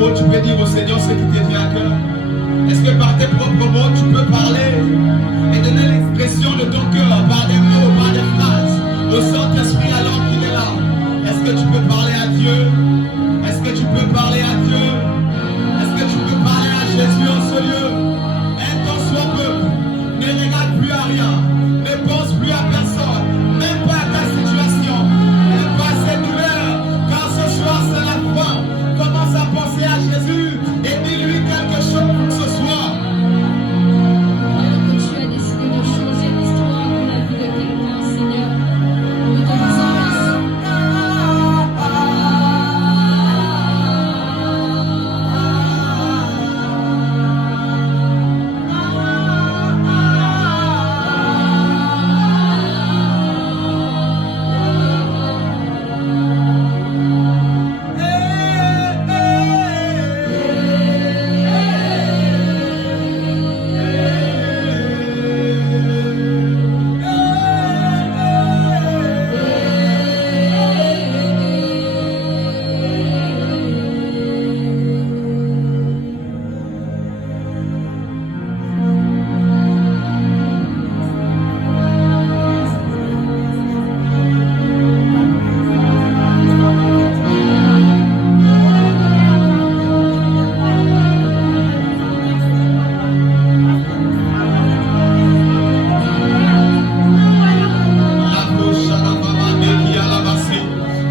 mots, tu peux dire au Seigneur ce qui te vient à cœur? Est-ce que par tes propres mots, tu peux parler et donner l'expression de ton cœur par des mots, par des phrases, au Saint-Esprit alors qu'il est là? Est-ce que tu peux parler à Dieu? Est-ce que tu peux parler à Dieu? Est-ce que tu peux parler à Jésus en ce lieu? Un temps soit peu, ne regarde plus à rien, ne pense plus à personne, même pas à ta situation, même pas à cette douleur, car ce soir c'est la foi. Commence à penser à Jésus et dis-lui quelque chose ce soir. Alors que tu as décidé de changer l'histoire de la vie de quelqu'un, Seigneur, nous te disons merci.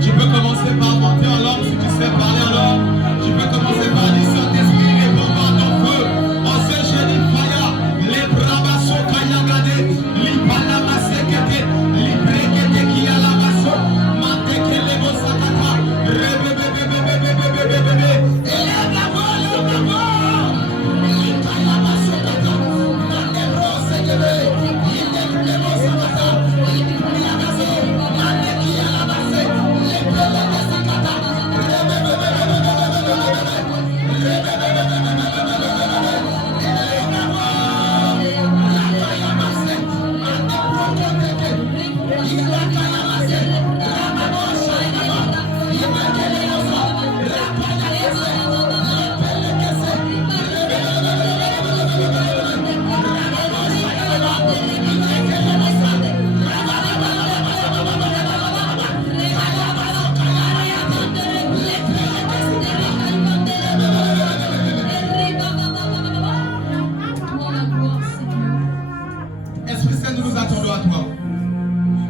Tu peux commencer par monter en langue si tu sais parler en langue. Tu peux commencer par dire Saint-Esprit, réponds-moi ton feu. En ce jeudi faya, les brabas kayagade, li panamasekete, li brekete ki alamaso, manteke le mosakata, rebebebebebebebebebebe, elagabo, li kayamasekata, mante brosekebe, le mosakata, li kayamaso, mante ki alamase, Esprit Saint, nous nous attendons à toi.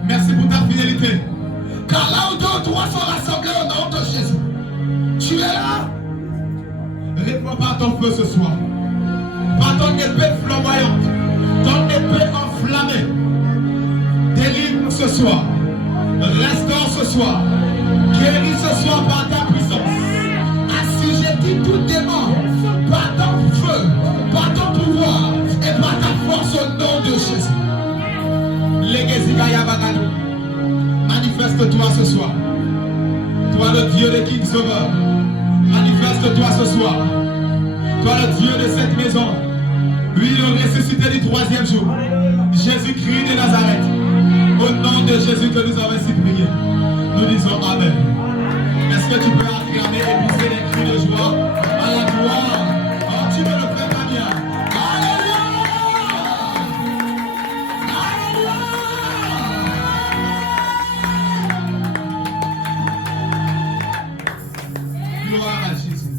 Merci pour ta fidélité. Car là où deux ou trois sont rassemblés au nom de Jésus, tu es là. Réponds par ton feu ce soir. Par ton épée flamboyante, ton épée enflammée. Délivre ce soir. Restaure ce soir. Guéris ce soir par ta puissance. Assujettis tout démon par ton feu, par ton pouvoir et par ta force au nom de Jésus. Manifeste-toi ce soir. Toi le Dieu de King Sauveur. Manifeste-toi ce soir. Toi le Dieu de cette maison. Lui le ressuscité du troisième jour. Jésus-Christ de Nazareth. Au nom de Jésus que nous avons ainsi prié. Nous disons Amen. Est-ce que tu peux acclamer et pousser des cris de joie à la gloire? Oh, tu me le fais pas bien. Gloire à Jésus.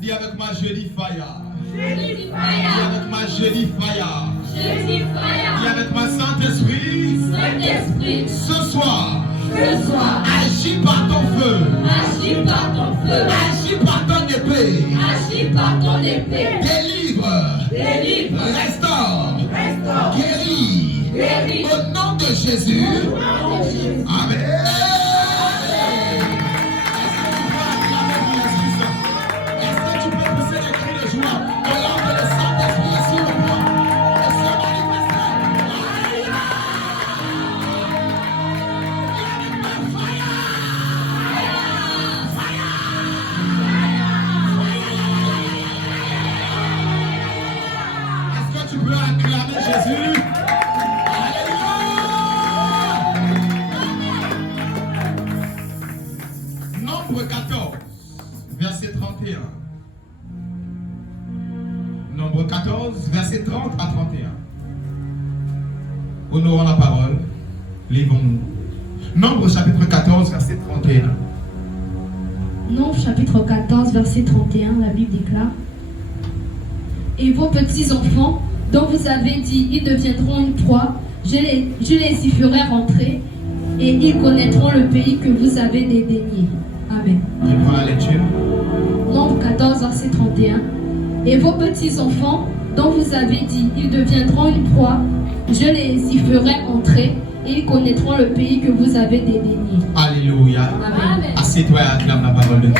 Dis avec moi jeudi fire. Jeudi Dis fire. avec moi jeudi fire. Jeudi Dis fire. avec moi Saint-Esprit. Saint-Esprit, Ce soir, ce soir, agis par ton feu. agis par ton feu, Agis par ton épée. agis par ton épée, Délivre. délivre, Restaure. restaure, Guéris. guéris. Au nom de Jésus. Amen. Est-ce que tu peux pousser des cris de joie alors que le Saint-Esprit est sur le point de se manifester? Est-ce que tu peux acclamer Jésus? Nombre 14, verset 30. 31. Nombre 14, verset 30 à 31. Honorons la parole. Livrons-nous. Nombre chapitre 14, verset 31. Nombre chapitre 14, verset 31, la Bible déclare: Et vos petits-enfants, dont vous avez dit, ils deviendront une proie, je les y ferai rentrer, et ils connaîtront le pays que vous avez dédaigné. Amen. Je prends la lecture. Nombre 14, verset 31. Et vos petits-enfants, dont vous avez dit, ils deviendront une proie, je les y ferai entrer, et ils connaîtront le pays que vous avez dédaigné. Alléluia. Amen. Assieds-toi et acclame la parole de Dieu.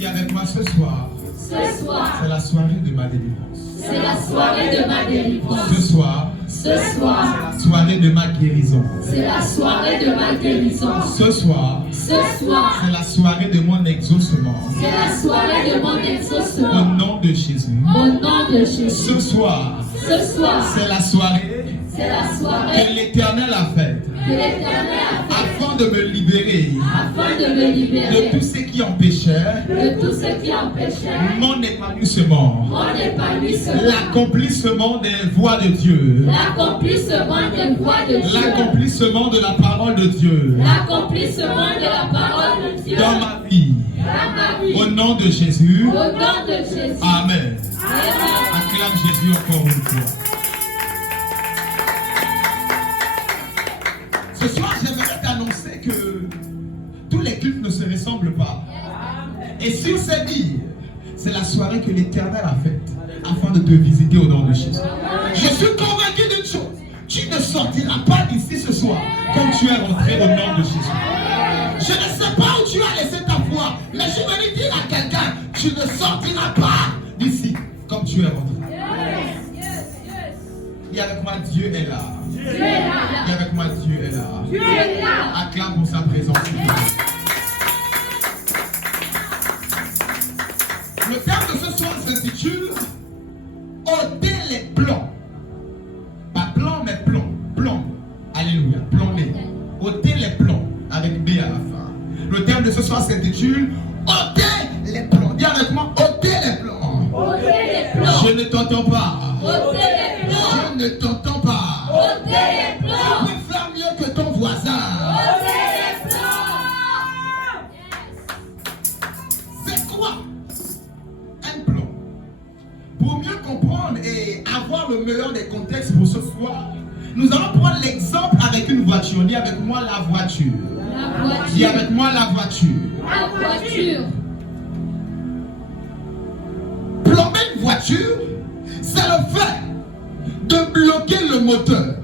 Et avec moi ce soir, Ce soir, c'est la soirée de ma délivrance. c'est la soirée de ma délivrance. Ce soir, Ce soir, c'est la soirée de ma guérison. c'est la soirée de ma guérison. Ce soir, Ce soir, c'est la soirée de mon exaucement. c'est la soirée de mon Au exaucement. nom de Jésus. Au nom de Jésus. Ce soir, Ce soir, c'est la soirée c'est la que soirée l'Éternel a faite que l'Éternel a faite afin de me libérer afin de me de libérer tout ce qui empêchait de tout ce qui empêchait mon épanouissement, mon épanouissement, l'accomplissement des voies de Dieu, l'accomplissement des voies de Dieu, l'accomplissement de la parole de Dieu l'accomplissement de la parole de Dieu dans ma vie. dans ma vie. Au nom de Jésus. Au nom de Jésus. Amen. Amen. Acclame Jésus encore une fois. Ce soir, j'aimerais t'annoncer que tous les cultes ne se ressemblent pas. Et sur ces dires, c'est la soirée que l'Éternel a faite afin de te visiter au nom de Jésus. Je suis convaincu d'une chose. Tu ne sortiras pas d'ici ce soir comme tu es rentré au nom de Jésus. Je ne sais pas où tu as laissé ta foi, mais je veux dire à quelqu'un, tu ne sortiras pas d'ici comme tu es rentré. Et avec moi, Dieu est là. Et avec moi, Dieu est là. Acclame pour sa présence. Le terme de ce soir s'intitule ôter les plans. Pas plan, mais plomb. Plomb. Alléluia. Plomber. ôter les plans. Avec B à la fin. Le terme de ce soir s'intitule ôter les plans. Dis avec moi, ôter les plans. Ôtez les plans. Je ne t'entends pas. Ôtez les plans. Je ne t'entends pas. Ôtez les Tu plans. peux faire mieux que ton voisin. Ôtez les plans. C'est quoi un plan? Pour mieux comprendre et avoir le meilleur des contextes pour ce soir, nous allons prendre l'exemple avec une voiture. Dis avec moi la voiture. La Dis voiture. avec moi la voiture. La voiture. Plomber une voiture, c'est le fait de bloquer le moteur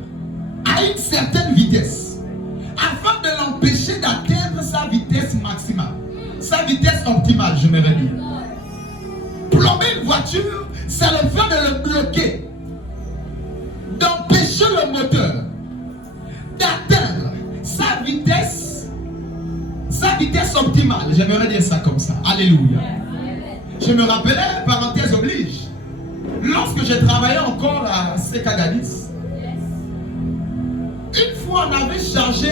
à une certaine vitesse afin de l'empêcher d'atteindre sa vitesse maximale, sa vitesse optimale, je m'aimerais dire. Plomber une voiture, c'est le fait de le bloquer, d'empêcher le moteur d'atteindre sa vitesse optimale, j'aimerais dire ça comme ça. Alléluia. Je me rappelais, parenthèse oblige, lorsque j'ai travaillé encore à Sekagadis, une fois on avait chargé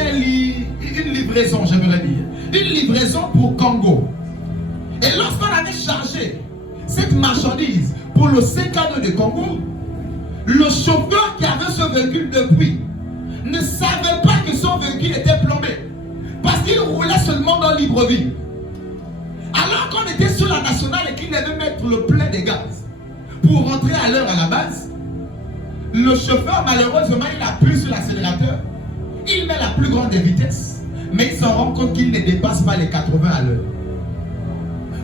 une livraison, j'aimerais dire, une livraison pour Congo. Et lorsqu'on avait chargé cette marchandise pour le CK2 de Congo, le chauffeur qui avait ce véhicule depuis ne savait pas que son véhicule était plombé parce qu'il roulait seulement dans Libreville. Alors qu'on était sur la nationale et qu'il devait mettre le plein de gaz pour rentrer à l'heure à la base, le chauffeur malheureusement il appuie sur l'accélérateur, il met la plus grande des vitesses, mais il s'en rend compte qu'il ne dépasse pas les 80 à l'heure.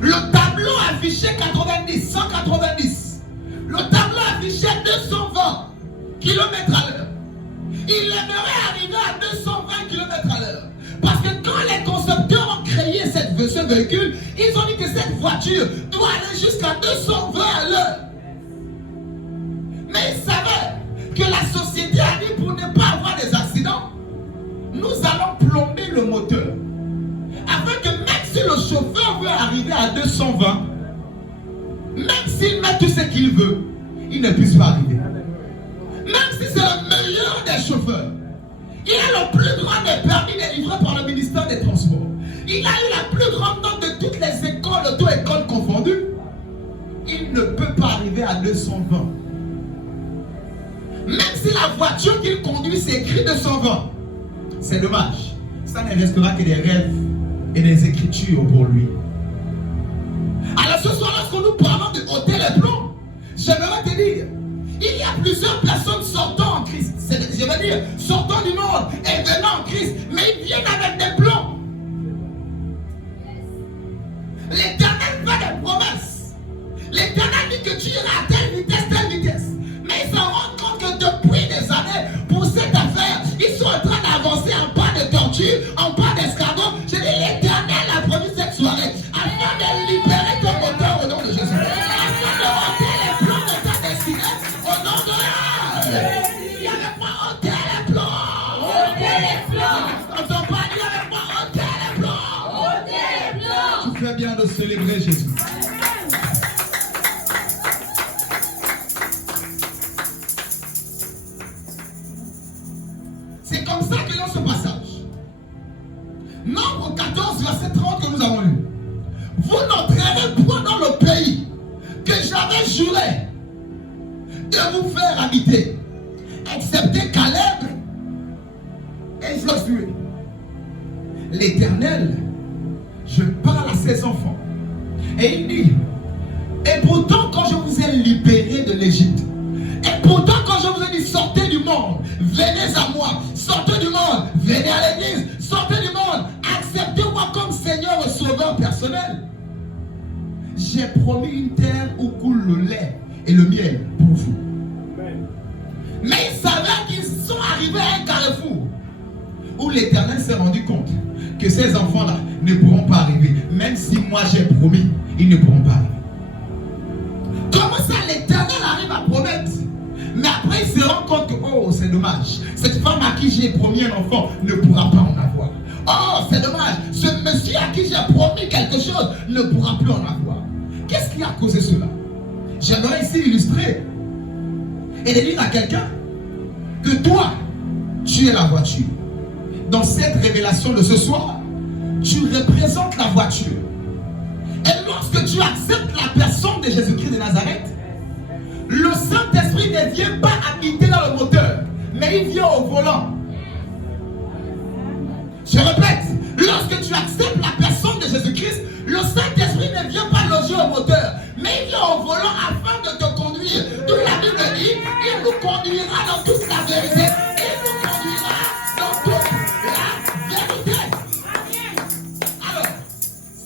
Le tableau affichait 90, 190. Le tableau affichait 220 km à l'heure. Il aimerait arriver à 220 km à l'heure. Parce que quand les concepteurs ont créé ce véhicule, ils ont dit que cette voiture doit aller jusqu'à 220 à l'heure. Mais ils savaient que la société a dit pour ne pas avoir des accidents, nous allons plomber le moteur. Afin que même si le chauffeur veut arriver à 220, même s'il met tout ce qu'il veut, il ne puisse pas arriver. Même si c'est le meilleur des chauffeurs, il a le plus grand des permis délivrés par le ministère des Transports. Il a eu la plus grande note de toutes les écoles, auto-écoles confondues. Il ne peut pas arriver à 220. Même si la voiture qu'il conduit, c'est écrit 220. C'est dommage. Ça ne restera que des rêves et des écritures pour lui. Alors ce soir, lorsque nous parlons de ôter les plombs, j'aimerais te dire, il y a plusieurs personnes sortant en Christ. Je veux dire, sortant du monde et venant en Christ, mais ils viennent avec des plombs. L'Éternel fait des promesses. L'Éternel dit que tu iras à telle vitesse. Mais ils s'en rendent compte que depuis des années, pour cette affaire, ils sont en train d'avancer en pas de tortue, en pas d'escargot. Je dis, l'Éternel a promis cette soirée afin de libérer ton moteur au nom de Jésus. Afin de ôter les plans de ta destinée au nom de Jésus. Il y avait pas ôter les plans. Ôtez les plans. On t'en parle, il y avait pas ôter les plans. Ôtez les plans. Tu fais bien de célébrer Jésus. C'est comme ça que dans ce passage, Nombre 14, verset 30 que nous avons lu, vous n'entrerez point dans le pays que j'avais juré de vous faire habiter, excepté Caleb et Josué. L'Éternel, je parle à ses enfants, et il dit, et pourtant quand je vous ai libérés de l'Égypte, et pourtant quand je vous ai dit sortez du monde, venez à moi, sortez du monde, venez à l'église, sortez du monde, acceptez-moi comme Seigneur et Sauveur personnel. J'ai promis une terre où coule le lait et le miel pour vous. Mais il s'avère qu'ils sont arrivés à un carrefour où l'Éternel s'est rendu compte que ces enfants-là ne pourront pas arriver. Même si moi j'ai promis, ils ne pourront pas arriver. Comment ça l'Éternel arrive à promettre? Mais après il se rend compte que, oh c'est dommage, cette femme à qui j'ai promis un enfant ne pourra pas en avoir. Oh c'est dommage, ce monsieur à qui j'ai promis quelque chose ne pourra plus en avoir. Qu'est-ce qui a causé cela? J'aimerais ici illustrer et de dire à quelqu'un que toi, tu es la voiture. Dans cette révélation de ce soir, tu représentes la voiture. Et lorsque tu acceptes la personne de Jésus-Christ de Nazareth, le Saint-Esprit ne vient pas habiter dans le moteur, mais il vient au volant. Je répète, lorsque tu acceptes la personne de Jésus-Christ, le Saint-Esprit ne vient pas loger au moteur, mais il vient au volant afin de te conduire. D'où la Bible dit, il nous conduira dans toute la vérité. Il nous conduira dans toute la vérité. Alors,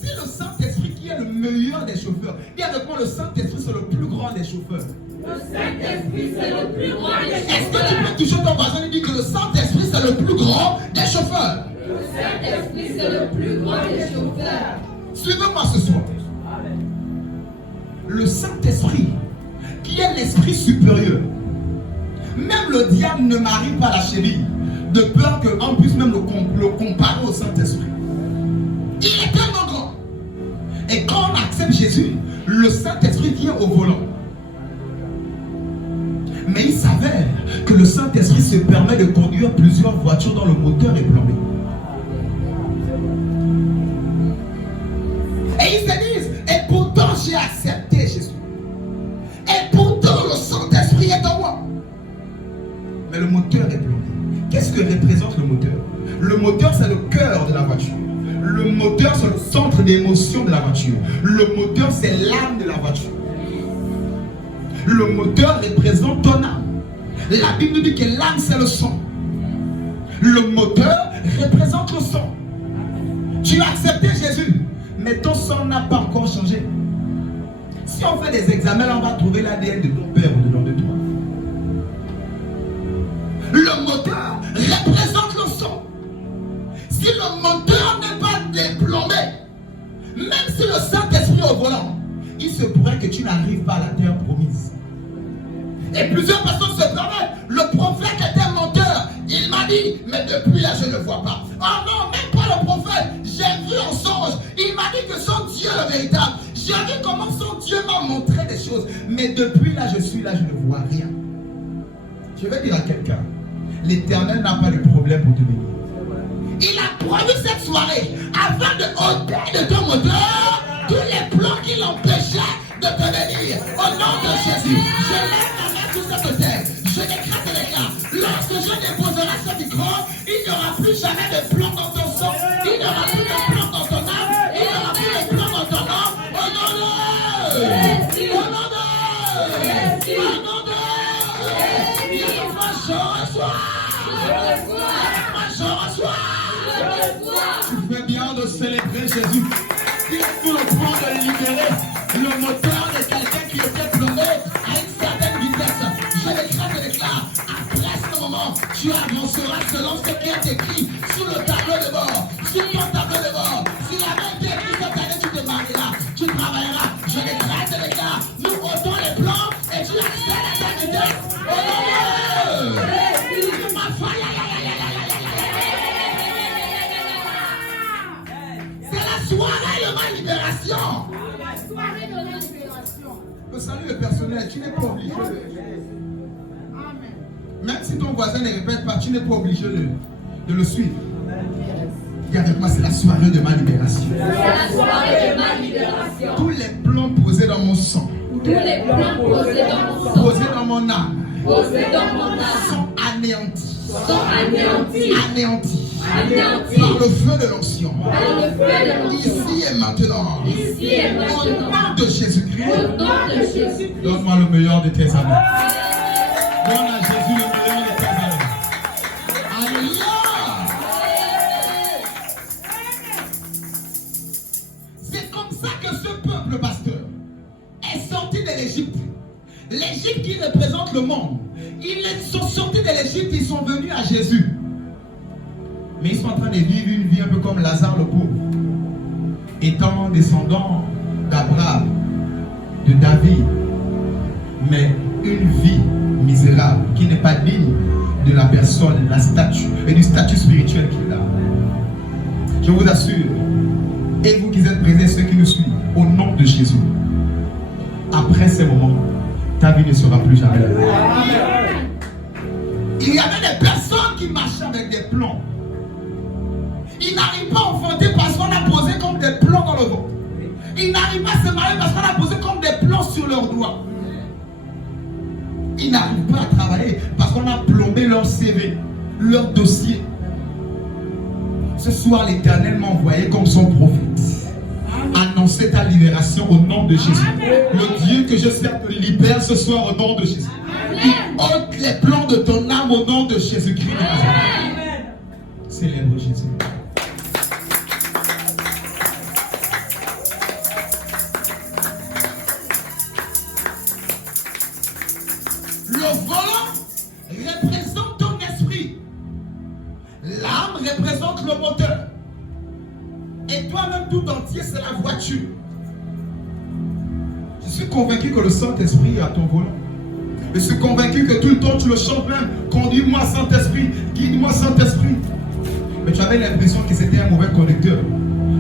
si le Saint-Esprit qui est le meilleur des chauffeurs, dis avec moi, le Saint-Esprit c'est le plus grand des chauffeurs. Le Saint-Esprit, c'est le plus grand des Est-ce que tu chauffeurs. peux toucher ton voisin et dire que le Saint-Esprit c'est le plus grand des chauffeurs? Le Saint-Esprit, c'est le plus grand des chauffeurs. Suivez-moi ce soir. Le Saint-Esprit, qui est l'esprit supérieur, même le diable ne marie pas la cheville, de peur qu'on puisse même le comparer au Saint-Esprit. Il est tellement grand. Et quand on accepte Jésus, le Saint-Esprit vient au volant. Mais il s'avère que le Saint-Esprit se permet de conduire plusieurs voitures dont le moteur est plombé. Et ils se disent, et pourtant j'ai accepté Jésus. Et pourtant le Saint-Esprit est en moi. Mais le moteur est plombé. Qu'est-ce que représente le moteur? Le moteur c'est le cœur de la voiture. Le moteur c'est le centre d'émotion de la voiture. Le moteur c'est l'âme de la voiture. Le moteur représente ton âme. La Bible nous dit que l'âme c'est le sang. Le moteur représente le sang. Tu as accepté Jésus, mais ton sang n'a pas encore changé. Si on fait des examens, on va trouver l'ADN de ton père ou de l'un de toi. Le moteur représente le sang. Si le moteur n'est pas déplombé, même si le Saint-Esprit est au volant, il se pourrait que tu n'arrives pas à la terre promise. Et plusieurs personnes se permettent. Le prophète était menteur. Il m'a dit, mais depuis là je ne vois pas. Oh non, même pas le prophète. J'ai vu en songe. Il m'a dit que son Dieu est le véritable. J'ai vu comment son Dieu m'a montré des choses. Mais depuis là je suis là, je ne vois rien. Je vais dire à quelqu'un, l'Éternel n'a pas de problème pour te bénir. Il a promis cette soirée afin de ôter de ton moteur tous les plans qui l'empêchaient de te bénir. Au nom de Jésus, je lève ma main sur cette terre. Je décrète les gars. Lorsque je déposerai ce micro, il n'y aura plus jamais de plans dans ton sang. Il n'y aura plus de plans dans ton âme. Il n'y aura plus de plans dans ton âme. Au nom de Jésus. Au nom de Jésus. Au nom de Jésus. Je reçois. Je reçois. Tu fais bien de célébrer Jésus. Il faut le point de libérer le moteur de quelqu'un qui était plombé à une certaine vitesse. Je décrète et déclare, après ce moment, tu avanceras selon ce qui est écrit sous le tableau de bord. Sur ton tableau de bord. Si la main est écrite cette année, tu te marieras, tu travailleras. Je décrète et déclare, nous ôtons les plans et tu accèdes à ta vitesse. Au nom de ma foi. Soirée de ma libération. La soirée de ma libération. Le salut est personnel, tu n'es pas obligé. Amen. Même si ton voisin ne répète pas, tu n'es pas obligé de le suivre. Dis avec moi, c'est la soirée de ma libération. C'est la soirée de ma libération. Tous les plans posés dans mon sang. Tous les plans posés dans mon sang. Posés dans mon âme. Posés dans mon âme. Sont anéantis. Sont anéantis. Anéantis. Anéantis. Par le feu de l'onction. Ici et maintenant. Ici et maintenant. Au nom de Jésus-Christ. Au nom de Jésus. Donne-moi le meilleur de tes amis. Donne à Jésus le meilleur de tes amis. Alléluia. C'est comme ça que ce peuple, pasteur, est sorti de l'Égypte. L'Égypte qui représente le monde. Ils sont sortis de l'Égypte, ils sont venus à Jésus. Mais ils sont en train de vivre une vie un peu comme Lazare le pauvre. Étant descendant d'Abraham, de David, mais une vie misérable qui n'est pas digne de la personne, la statue et du statut spirituel qu'il a. Je vous assure, et vous qui êtes présents, ceux qui nous suivent, au nom de Jésus, après ces moments, ta vie ne sera plus jamais. Il y avait des personnes qui marchaient avec des plombs. Ils n'arrivent pas à enfanter parce qu'on a posé comme des plombs dans le ventre. Ils n'arrivent pas à se marier parce qu'on a posé comme des plombs sur leurs doigts. Ils n'arrivent pas à travailler parce qu'on a plombé leur CV, leur dossier. Ce soir, l'Éternel m'a envoyé comme son prophète. Annoncer ta libération au nom de Jésus. Le Dieu que je sers te libère ce soir au nom de Jésus. Il ôte les plans de ton âme au nom de Jésus-Christ. Célèbre Jésus. Le volant représente ton esprit. L'âme représente le moteur. Et toi-même tout entier, c'est la voiture. Je suis convaincu que le Saint-Esprit est à ton volant. Je suis convaincu que tout le temps tu le chantes même. Conduis-moi Saint-Esprit, guide-moi Saint-Esprit. Mais tu avais l'impression que c'était un mauvais conducteur.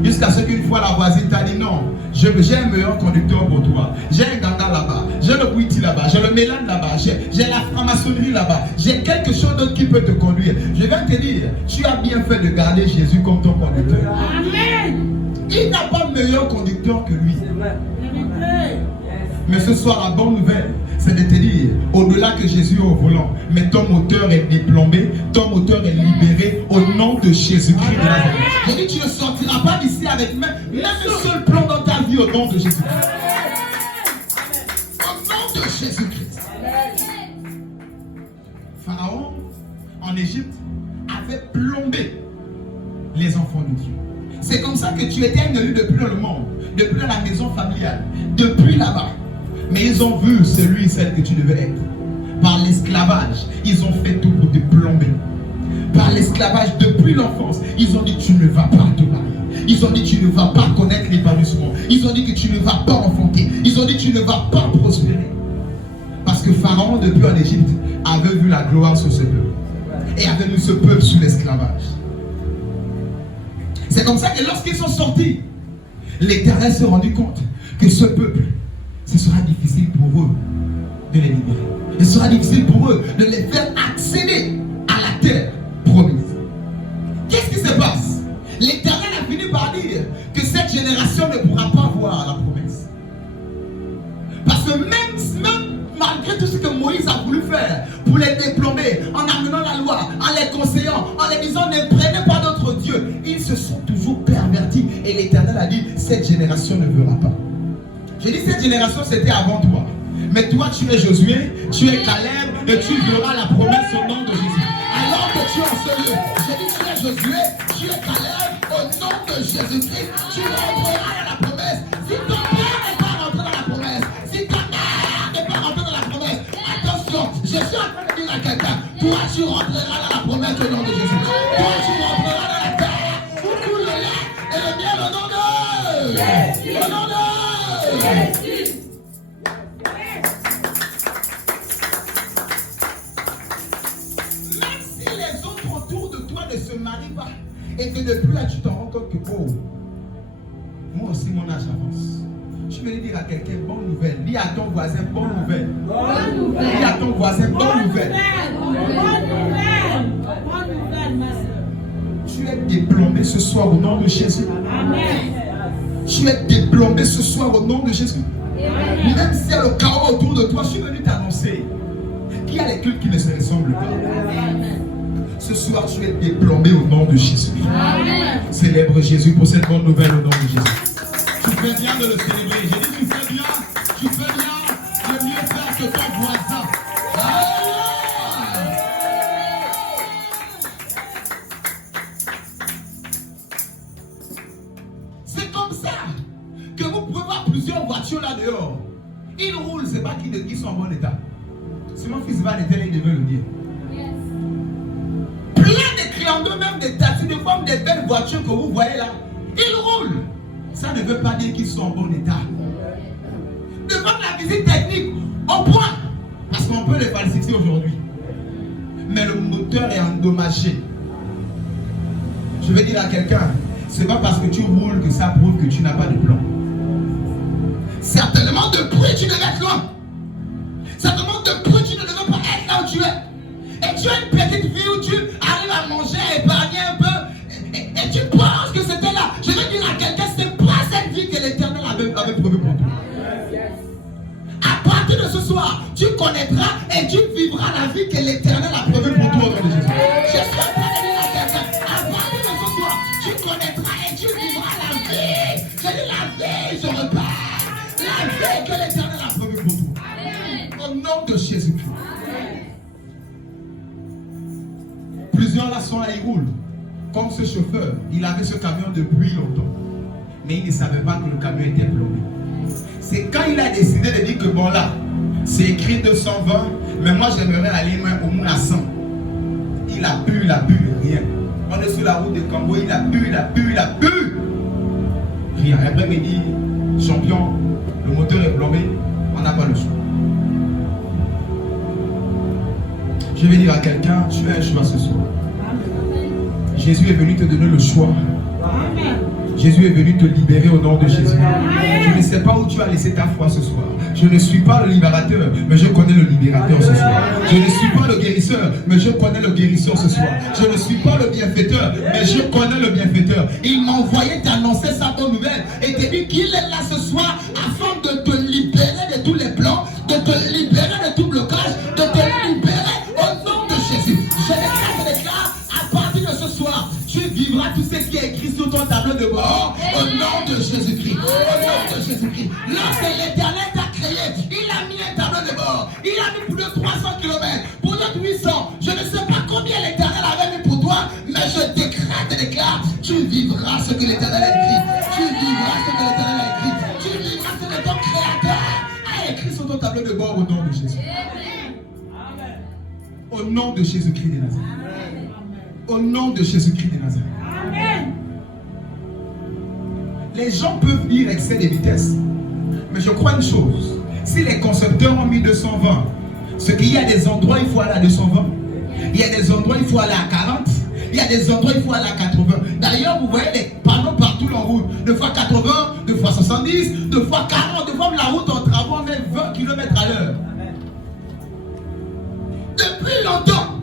Jusqu'à ce qu'une fois la voisine t'a dit non, j'ai un meilleur conducteur pour toi. J'ai un ganga là-bas, j'ai le Bouiti là-bas, j'ai le Mélan là-bas, j'ai la franc-maçonnerie là-bas, j'ai quelque chose d'autre qui peut te conduire. Je vais te dire, tu as bien fait de garder Jésus comme ton conducteur. Amen. Il n'a pas meilleur conducteur que lui. C'est vrai. Mais ce soir, la bonne nouvelle, c'est de te dire, au-delà que Jésus est au volant, mais ton moteur est déplombé, ton moteur est libéré au nom de Jésus-Christ. Je dis, tu ne sortiras pas d'ici avec même un seul plan dans ta vie au nom de Jésus-Christ. Au nom de Jésus-Christ. Pharaon, en Égypte, avait plombé les enfants de Dieu. C'est comme ça que tu étais un élu depuis le monde, depuis la maison familiale, depuis là-bas. Mais ils ont vu celui et celle que tu devais être. Par l'esclavage, ils ont fait tout pour te plomber. Par l'esclavage, depuis l'enfance, ils ont dit tu ne vas pas te marier. Ils ont dit tu ne vas pas connaître l'épanouissement. Ils ont dit que tu ne vas pas enfanter. Ils ont dit tu ne vas pas prospérer. Parce que Pharaon, depuis en Égypte, avait vu la gloire sur ce peuple. Et avait mis ce peuple sous l'esclavage. C'est comme ça que lorsqu'ils sont sortis, l'Éternel s'est rendu compte que ce peuple, ce sera difficile pour eux de les libérer. Il sera difficile pour eux de les faire accéder à la terre promise. Qu'est-ce qui se passe? L'Éternel a fini par dire que cette génération ne pourra pas voir la promesse. Parce que même malgré tout ce que Moïse a voulu faire pour les déplomber, en amenant la loi, en les conseillant, en les disant ne prenez pas d'autres dieux, ils se sont toujours pervertis. Et l'Éternel a dit cette génération ne verra pas. J'ai dit cette génération c'était avant toi. Mais toi tu es Josué, tu es Caleb et tu verras la promesse au nom de Jésus. Alors que tu es en ce lieu, j'ai dit tu es Josué, tu es Caleb, au nom de Jésus-Christ, tu rentreras dans la promesse. Si ton père n'est pas rentré dans la promesse, si ta mère n'est pas rentrée dans la promesse, attention, je suis en train de dire à quelqu'un, toi tu rentreras dans la promesse au nom de Jésus. Toi tu rentreras dans la terre où coule le lait et le miel au nom de Jésus. Au nom de Jésus. Même si les autres autour de toi ne se marient pas et que depuis là tu t'en rends compte que oh, moi aussi mon âge avance. Je vais dire à quelqu'un bonne nouvelle. Dis à ton voisin bonne nouvelle. Bonne nouvelle. Dis à ton voisin bonne nouvelle. Bonne nouvelle. Bonne nouvelle, ma soeur. Tu es déplomé ce soir au nom de Jésus. Amen. Tu es déplomé ce soir au nom de Jésus. Amen. Même s'il y a le chaos autour de toi, je suis venu t'annoncer qu'il y a les cultes qui ne se ressemblent pas. Ce soir, tu es déplomé au nom de Jésus. Amen. Célèbre Jésus pour cette bonne nouvelle au nom de Jésus. Tu fais bien de le célébrer. J'ai dit tu fais bien de mieux faire que ton voisin. Alléluia. C'est comme ça que vous pouvez voir plusieurs voitures là dehors. Ils roulent, c'est pas qu'ils sont en bon état. Si mon fils va l'éternel, il devait le dire. Plein de clandons, même des taxis, de femmes, des belles voitures que vous voyez là, ils roulent. Ça ne veut pas dire qu'ils sont en bon état. Devant la visite technique, au point, parce qu'on peut les falsifier aujourd'hui. Mais le moteur est endommagé. Je vais dire à quelqu'un, c'est pas parce que tu roules que ça prouve que tu n'as pas de plan. Certainement depuis tu devais être loin. Certainement depuis tu ne devais pas être là où tu es. Et tu as une petite vie où tu arrives à manger, à épargner un peu. Et tu penses que c'était là. Je vais dire à quelqu'un, ce n'est pas cette vie que l'Éternel avait prévue pour toi. À partir de ce soir, tu connaîtras et tu vivras la vie que l'Éternel a prévue pour toi au nom de Jésus. Je suis en train de dire à quelqu'un, à partir de ce soir, tu connaîtras et tu vivras la vie. Je dis la vie, je repars. La vie que l'Éternel a prévue pour toi. Au nom de Jésus-Christ. Plusieurs là sont là, ils roulent. Comme ce chauffeur, il avait ce camion depuis longtemps. Mais il ne savait pas que le camion était plombé. C'est quand il a décidé de dire que bon là, c'est écrit 220, mais moi j'aimerais aller au moins à 100. Il a bu, rien. On est sur la route de Cambo, il a bu. Rien. Après il dit, champion, le moteur est plombé, on n'a pas le choix. Je vais dire à quelqu'un, tu as un choix ce soir. Jésus est venu te donner le choix. Amen. Jésus est venu te libérer au nom de Jésus. Je ne sais pas où tu as laissé ta foi ce soir. Je ne suis pas le libérateur, mais je connais le libérateur ce soir. Je ne suis pas le guérisseur, mais je connais le guérisseur ce soir. Je ne suis pas le bienfaiteur, mais je connais le bienfaiteur. Il m'a envoyé t'annoncer sa bonne nouvelle et te dit qu'il est là ce soir afin de te libérer de tous les plans, de te libérer de tout blocage, de te libérer au nom de Jésus. Je déclare, à partir de ce soir, tu vivras tout ce qui est écrit sur ton tableau de bord au nom de Jésus-Christ. Au nom de Jésus-Christ. Lorsque l'Éternel t'a créé, il a mis un tableau de bord. Il a mis pour de 300 km, pour de 800. Je ne sais pas combien l'Éternel avait mis pour toi, mais je déclare, tu vivras ce que l'Éternel a écrit. Tu vivras ce que l'Éternel a écrit. Tu vivras ce que ton Créateur a écrit sur ton tableau de bord au nom de Jésus. Au nom de Jésus-Christ de Nazareth. Au nom de Jésus-Christ de Nazareth. Amen. Les gens peuvent dire excès de vitesse. Mais je crois une chose. Si les concepteurs ont mis 220, c'est qu'il y a des endroits où il faut aller à 220. Il y a des endroits où il faut aller à 40. Il y a des endroits où il faut aller à 80. D'ailleurs, vous voyez les panneaux partout en route. Deux fois 80, deux fois 70, deux fois 40. Deux fois la route en travaux, on met 20 km à l'heure. Depuis longtemps,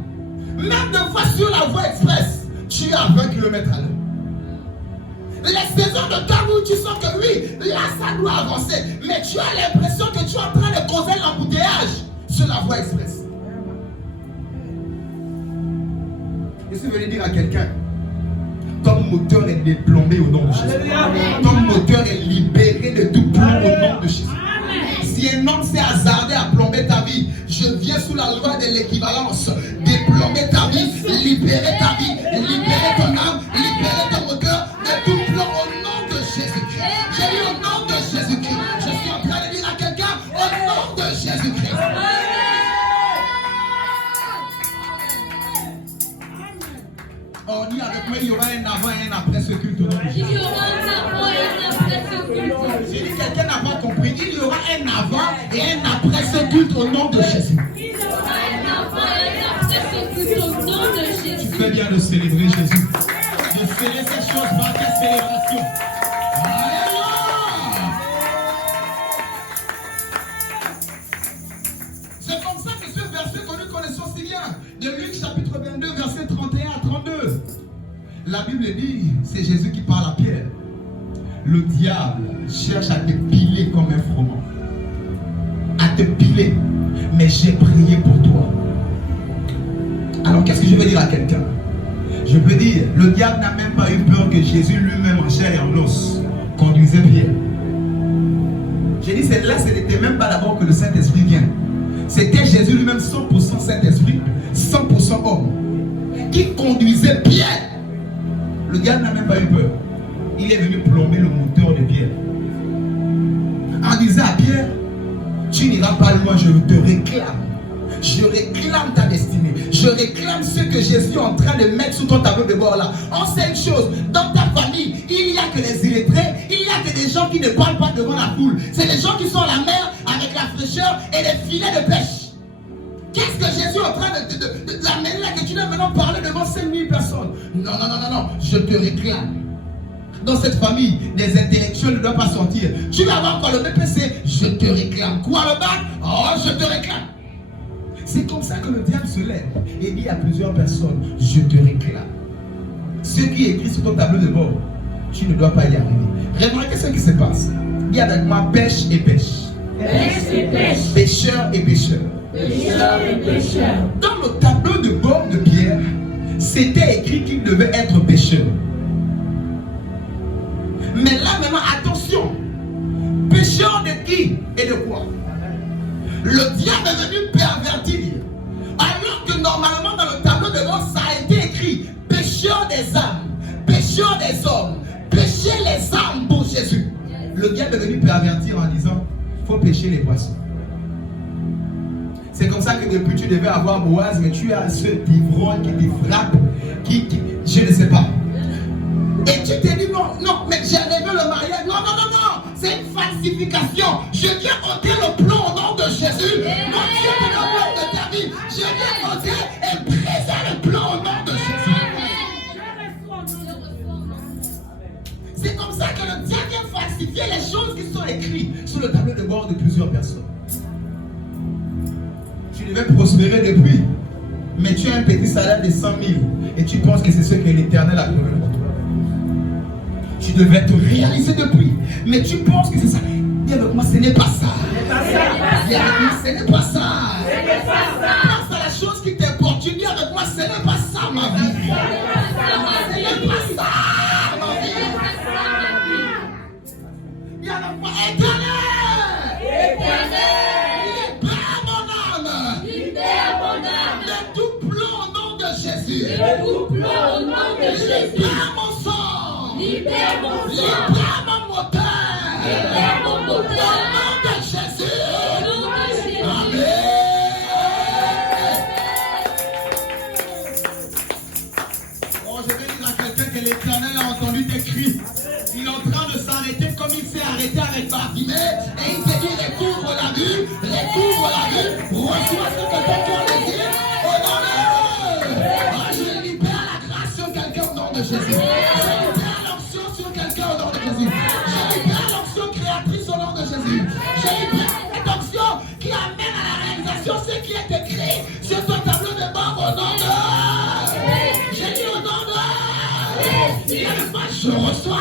Même de fois sur la voie express, tu es à 20 km à l'heure. Les saisons de temps où tu sens que oui, là ça doit avancer, mais tu as l'impression que tu es en train de causer l'embouteillage sur la voie express. Et si vous voulez dire à quelqu'un, ton moteur est déplombé au nom de Jésus. Ton moteur est libéré de tout plomb au nom de Jésus. Si un homme s'est hasardé à plomber ta vie, je viens sous la loi de l'équivalence. Déplomber ta vie, libérer ta vie, libérer ton âme, libérer ton moteur de tout plomb au nom de Jésus-Christ. J'ai dit au nom de Jésus-Christ. Je suis en train de dire à quelqu'un au nom de Jésus-Christ. On dit avec moi, il y aura un avant et un après ce culte au nom de Jésus. Il y aura un avant et un après ce culte. J'ai dit quelqu'un n'a pas compris. Il y aura un avant et un après ce culte au nom de Jésus. Il y aura un avant et un après ce culte au nom de Jésus. Tu fais bien de célébrer Jésus. De célébrer ces choses par ta célébration. Alléluia. C'est comme ça que ce verset que nous connaissons si bien, de Luc chapitre 22, verset 31 à 32. La Bible dit, c'est Jésus qui parle à Pierre. Le diable cherche à te piler comme un froment. À te piler. Mais j'ai prié pour toi. Alors qu'est-ce que je veux dire à quelqu'un? Je peux dire, le diable n'a même pas eu peur que Jésus lui-même en chair et en os conduisait Pierre. J'ai dit, là, ce n'était même pas d'abord que le Saint-Esprit vient. C'était Jésus lui-même 100% Saint-Esprit, 100% homme, qui conduisait Pierre. Le diable n'a même pas eu peur. Il est venu plomber le moteur de Pierre. En disant à Pierre, tu n'iras pas loin, je te réclame. Je réclame ta destinée. Je réclame ce que Jésus est en train de mettre sous ton tableau de bord là. On sait une chose, dans ta famille, il n'y a que les illettrés, il n'y a que des gens qui ne parlent pas devant la foule. C'est des gens qui sont à la mer avec la fraîcheur et les filets de pêche. Qu'est-ce que Jésus est en train de l'amener là, que tu dois maintenant parler devant 5000 personnes? Non, non, non, non, non, je te réclame. Dans cette famille, les intellectuels ne doivent pas sortir. Tu vas avoir quoi le BPC? Je te réclame. Quoi le bac? Oh, je te réclame. C'est comme ça que le diable se lève et dit à plusieurs personnes, je te réclame. Ce qui est écrit sur ton tableau de bord, tu ne dois pas y arriver. Remarquez ce qui se passe. Dis avec moi, pêche et pêche. Pêche et pêche. Pécheur et pécheur. Pécheur et pécheur. Dans le tableau de bord de Pierre, c'était écrit qu'il devait être pécheur. Mais là maintenant, attention. Pécheur de qui et de quoi? Le diable est venu pervertir. Alors que normalement dans le tableau de bord, ça a été écrit pécheur des âmes, pécheur des hommes, pécher les âmes pour Jésus. Le diable est venu pervertir en disant, il faut pécher les poissons. C'est comme ça que depuis tu devais avoir Boaz, mais tu as ce ivrogne qui te frappe, je ne sais pas. Et tu t'es dit non, non, mais j'ai enlevé le mariage. Non, non, non, non, c'est une falsification. Je viens ôter le plomb au nom de Jésus. Mon Dieu est le plomb de ta vie. Je viens ôter et briser le plomb au nom de Jésus. C'est comme ça que le diable vient falsifier les choses qui sont écrites sur le tableau de bord de plusieurs personnes. Tu devais prospérer depuis, mais tu as un petit salaire de 100 000 et tu penses que c'est ce que l'Éternel a promis pour toi. Tu devais te réaliser depuis, mais tu penses que c'est ça. Dis avec moi, ce n'est pas ça. Dis avec moi, ce n'est pas ça. Pense à la chose qui t'importe. Tu dis avec moi, ce n'est pas ça ma vie. Ce n'est pas ça ma vie. Dis avec moi, Éternel. Libère mon âme. De tout plomb au nom de Jésus. Libère mon sang. Libère mon sang. Libère mon moteur. Libère mon moteur. Au nom de Jésus. Au nom de Jésus. Amen. Oh, je vais dire à quelqu'un que l'Éternel a entendu tes cris. Il est en train de s'arrêter comme il s'est arrêté avec Bartimée. Et il s'est dit, recouvre la vue, reçois ce que ton cœur désire. Au nom de Jésus. Je libère la grâce sur quelqu'un au nom de Jésus. Sur quelqu'un au nom de Jésus. Je libère l'onction créatrice au nom de Jésus. Je libère cette onction qui amène à la réalisation ce qui est écrit sur ton tableau de bord au nom de Je reçois.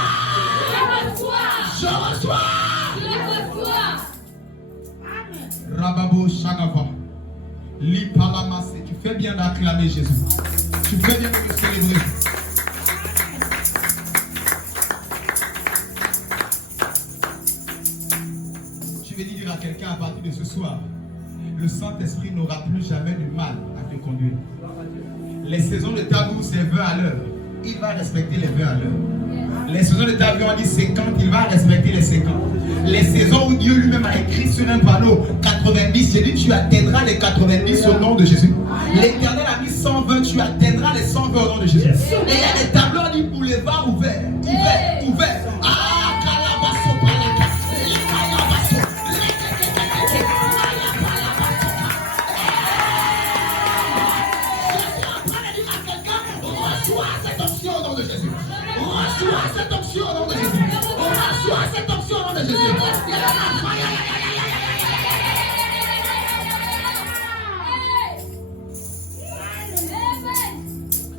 Je reçois. Rababo Shagava. Lipalamase. Tu fais bien d'acclamer Jésus. Tu fais bien de le célébrer. Je vais dire à quelqu'un à partir de ce soir, le Saint-Esprit n'aura plus jamais du mal à te conduire. Les saisons de ta vie, c'est 20 à l'heure. Il va respecter les 20 à l'heure. Les saisons de ta vie, on dit 50, il va respecter les 50. Les saisons où Dieu lui-même a écrit sur un panneau 90, j'ai dit tu atteindras les 90 au nom de Jésus. L'Éternel a mis 120, tu atteindras les 120 au nom de Jésus. Et il y a des tableaux, on dit boulevard ouvert, ouvert, ouvert. Ah, Calabasso, Palaka, Calabasso. Reçois cette option au nom de Jésus. Reçois cette option au nom de Jésus. Reçois cette option au nom de Jésus.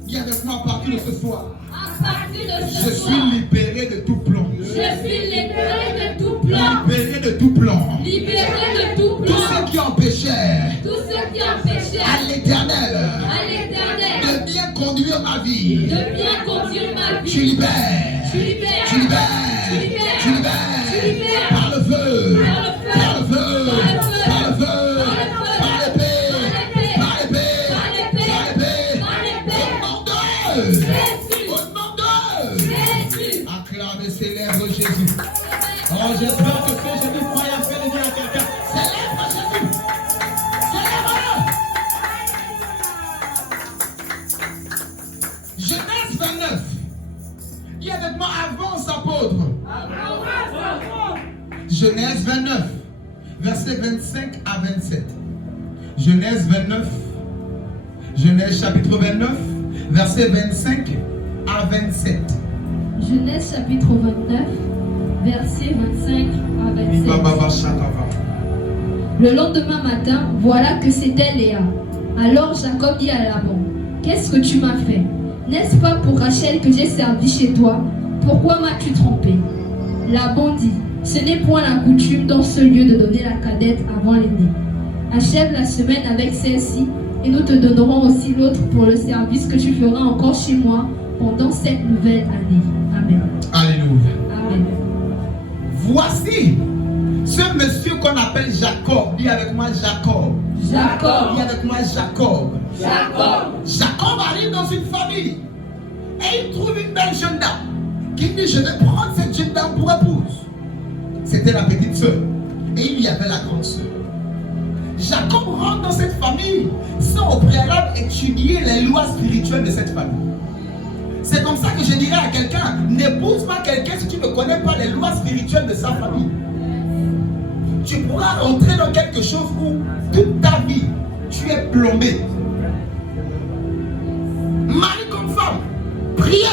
Viens avec moi à partir de ce soir. Je suis libéré de tout plan. Je suis libéré de tout plan. Libéré de tout plan. Libéré de tout Tout plan. ce qui empêchait Tout ce qui empêchait à l'Éternel à l'Éternel de bien conduire ma vie. de bien conduire ma Tu vie. libères. Tu libères. Tu libères. Tu libères. Tu libères. Tu libères. Par le feu. Par le feu. Par le feu. Par le feu. Par l'épée. Par l'épée. Par l'épée. Par l'épée. Par l'épée. Au nom de Jésus. Au nom de Jésus. Acclamez, célèbre Jésus. Oh, j'espère que ce Jésus croit à faire dire à quelqu'un. Célèbre Jésus. Célèbre-le. Genèse 29. Dis avec moi, avance apôtre. Genèse 29, versets 25 à 27. Genèse 29, Genèse chapitre 29, versets 25 à 27. Genèse chapitre 29, versets 25 à 27. Le lendemain matin, voilà que c'était Léa. Alors Jacob dit à Laban, qu'est-ce que tu m'as fait? N'est-ce pas pour Rachel que j'ai servi chez toi? Pourquoi m'as-tu trompé? Laban dit, ce n'est point la coutume dans ce lieu de donner la cadette avant l'aînée. Achève la semaine avec celle-ci et nous te donnerons aussi l'autre pour le service que tu feras encore chez moi pendant cette nouvelle année. Amen. Alléluia. Amen. Voici ce monsieur qu'on appelle Jacob. Dis avec moi Jacob. Jacob. Dis avec moi Jacob. Jacob. Jacob arrive dans une famille et il trouve une belle jeune dame qui dit je vais prendre cette jeune dame pour épouse. C'était la petite sœur et il y avait la grande sœur. Jacob rentre dans cette famille sans au préalable étudier les lois spirituelles de cette famille. C'est comme ça que je dirais à quelqu'un, n'épouse pas quelqu'un si tu ne connais pas les lois spirituelles de sa famille. Tu pourras rentrer dans quelque chose où toute ta vie tu es plombé. Mari comme femme, priez,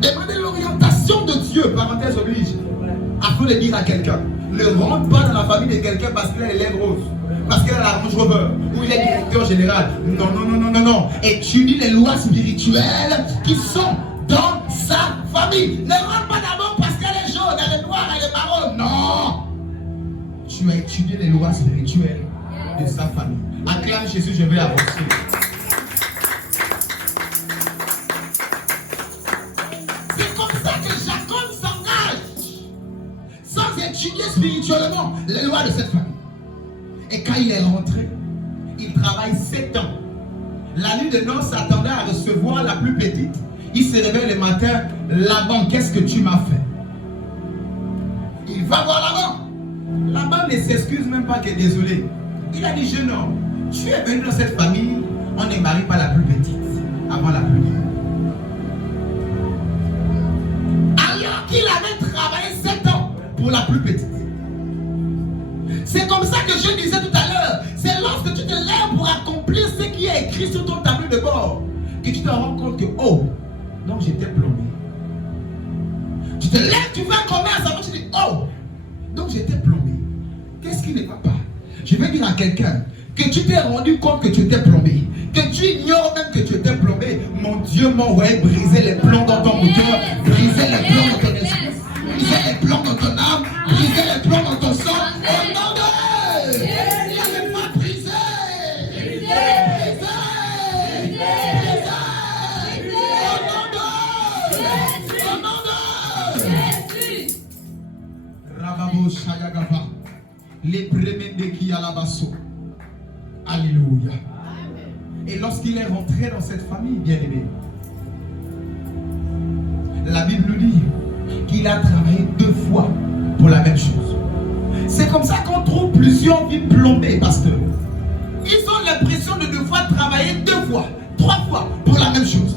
demandez l'orientation de Dieu, parenthèse oblige, afin de dire à quelqu'un, ne rentre pas dans la famille de quelqu'un parce qu'il a les lèvres roses, parce qu'il a la Range Rover, ou il est directeur général. Non, non, non, non, non, non. Étudie les lois spirituelles qui sont dans sa famille. Ne rentre pas d'abord parce qu'elle est jaune, elle est noire, elle est marron. Non. Tu as étudié les lois spirituelles de sa famille. Acclame Jésus, je vais avancer. C'est comme ça que Jacob s'engage, sans étudier spirituellement les lois de cette famille. Et quand il est rentré, il travaille 7 ans. La nuit de noces s'attendait à recevoir la plus petite. Il se réveille le matin. Laban, qu'est-ce que tu m'as fait? Il va voir Laban. Laban ne s'excuse même pas qu'il est désolé. Il a dit, jeune homme, tu es venu dans cette famille, on ne marie pas la plus petite avant la plus grande. Alors qu'il avait travaillé 7 ans pour la plus petite. C'est comme ça que je disais tout à l'heure. C'est lorsque tu te lèves pour accomplir ce qui est écrit sur ton tableau de bord que tu te rends compte que, oh, donc j'étais plombé. Tu te lèves, tu vas commerce, avant tu dis, oh, donc j'étais plombé. Qu'est-ce qui ne va pas? Je vais dire à quelqu'un que tu t'es rendu compte que tu étais plombé, que tu ignores même que tu étais plombé. Mon Dieu m'a envoyé briser les plombs dans ton moteur, briser les plombs briser les plans dans ton âme, briser les plans dans ton sang. Au nom de laisse-moi briser. Rababo Shayagava, les prémendés qui à la basso. Alléluia. Et lorsqu'il est rentré dans cette famille, bien aimé, la Bible nous dit qu'il a travaillé 2 fois pour la même chose. C'est comme ça qu'on trouve plusieurs vies plombées, pasteur. Ils ont l'impression de devoir travailler 2 fois, 3 fois pour la même chose.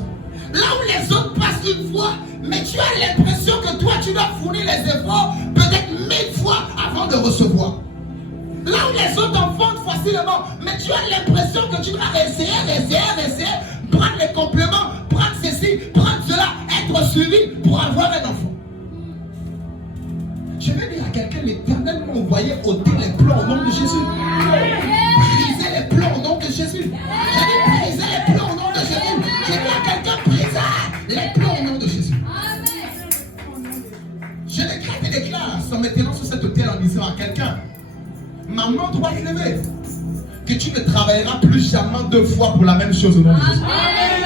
Là où les autres passent 1 fois, mais tu as l'impression que toi tu dois fournir les efforts peut-être 1000 fois avant de recevoir. Là où les autres en font facilement, mais tu as l'impression que tu dois essayer, prendre les compléments, prendre ceci, prendre cela, être suivi pour avoir un enfant. Je vais dire à quelqu'un, l'Éternel m'a envoyé ôter les plans au nom de Jésus. Briser les plans au nom de Jésus. J'ai dit briser les plans au nom de Jésus. J'ai dit à quelqu'un, briser les plans au nom de Jésus. Je décrète et déclare, sans maintenant sur cette terre en disant à quelqu'un, maman doit se lever. Que tu ne travailleras plus jamais 2 fois pour la même chose au nom de Jésus.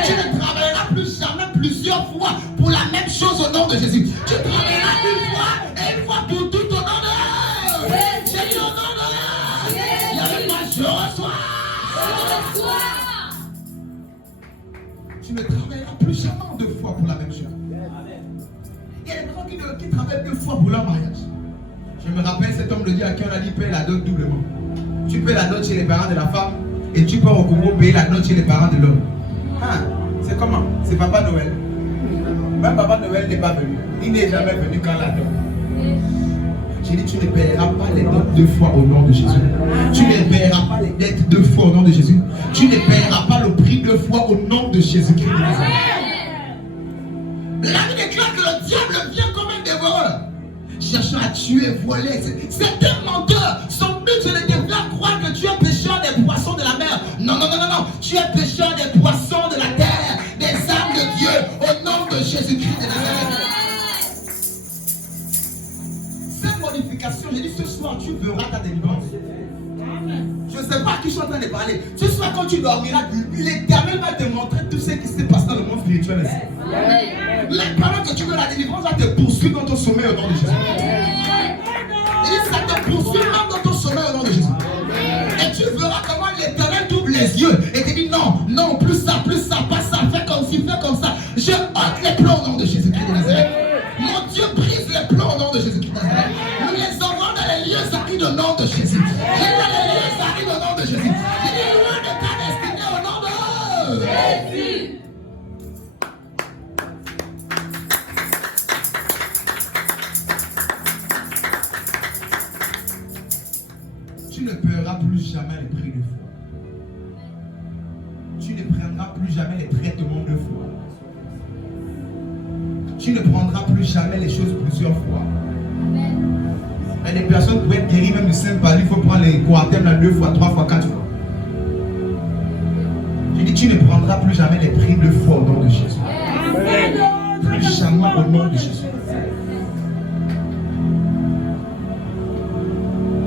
Tu ne travailleras plus jamais plusieurs fois pour la même chose au nom de Jésus. Tu travailleras 1 fois et 1 fois pour tout au nom de Jésus. J'ai dit au nom de Jésus. Il y avait moi, je reçois. Tu ne travailleras plus jamais 2 fois pour la même chose. Il y a des personnes qui travaillent 2 fois pour leur mariage. Je me rappelle cet homme le dit à qui on a dit paye la dot doublement. Tu payes la dot chez les parents de la femme et tu peux au Congo payer la dot chez les parents de l'homme. Ah, c'est comment? C'est Papa Noël. Même Papa Noël n'est pas venu. Il n'est jamais venu quand la dot. J'ai dit tu ne paieras pas les dots 2 fois au nom de Jésus. Tu ne paieras pas les dettes 2 fois au nom de Jésus. Tu ne paieras pas le prix 2 fois au nom de Jésus-Christ. La Bible déclare que le diable vient comme un dévoreur, cherchant à tuer, voler. C'est un menteur. Son but, c'est de te faire croire que tu es pêcheur des poissons de la mer. Non. Tu es pêcheur des poissons de la terre, des âmes de Dieu, au nom de Jésus-Christ de Nazareth. Cette modification, j'ai dit ce soir, tu verras ta délivrance. Je ne sais pas à qui je suis en train de parler. Ce soir, quand tu dormiras, l'Éternel va te montrer tout ce qui se passe dans le monde spirituel. Mais pendant que tu veux la délivrance, va te poursuivre dans ton sommeil au nom de Jésus. Et ça te poursuit même dans ton sommeil au nom de Jésus. Et tu verras comment l'Éternel t'ouvre les yeux et te dit non, plus ça, pas ça, fais comme ci, fais comme ça. Je ôte les plans au nom de Jésus-Christ de Nazareth. Mon Dieu brise les plans au nom de Jésus-Christ de Nazareth. Nous les envoyons dans les lieux sacrés au nom de Jésus. Et dans les lieux sacrés au nom de Jésus. Et les loin de ta destinée au nom de Jésus. Tu ne paieras plus jamais les prix 2 fois. Tu ne prendras plus jamais les traitements 2 fois. Tu ne prendras plus jamais les choses plusieurs fois. Mais les personnes pour être guéries même du Saint-Paris, il faut prendre les quartaines 2 fois, 3 fois, 4 fois. Je dis, tu ne prendras plus jamais les prix 2 fois au nom de Jésus. Plus jamais au nom de Jésus.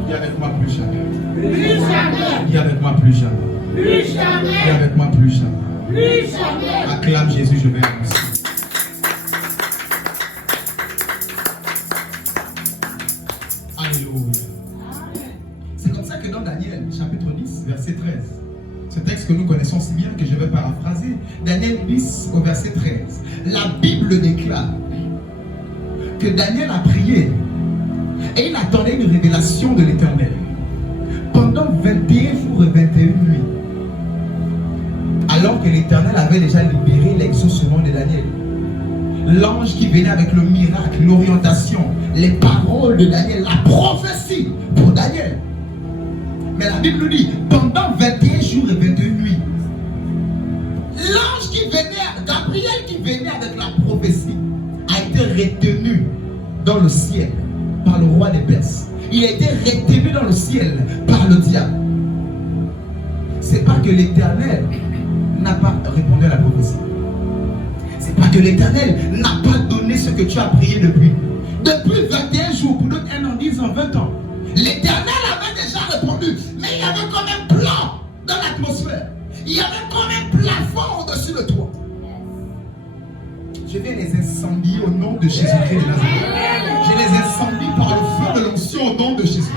Dis avec moi plus jamais. Plus jamais. Dis avec moi plus jamais. Plus jamais. Dis avec moi plus jamais. Plus jamais. Acclame Jésus, je vais avancer. Alléluia. C'est comme ça que dans Daniel, chapitre 10, verset 13, ce texte que nous connaissons si bien que je vais paraphraser, Daniel 10 au verset 13, la Bible déclare que Daniel a prié et il attendait une révélation de l'Éternel pendant 21 jours et 21 nuits, alors que l'Éternel avait déjà libéré l'exaucement de Daniel. L'ange qui venait avec le miracle, l'orientation, les paroles de Daniel, la prophétie pour Daniel. Mais la Bible nous dit, pendant 21 jours et 21 nuits, l'ange qui venait, Gabriel qui venait avec la prophétie, a été retenu dans le ciel par le roi des Perses. Il a été retenu dans le ciel par le diable. C'est pas que l'Éternel n'a pas répondu à la prophétie. C'est pas que l'Éternel n'a pas donné ce que tu as prié depuis. Depuis Je vais les incendier au nom de Jésus-Christ de Nazareth. Je les incendie par le feu de l'onction au nom de Jésus.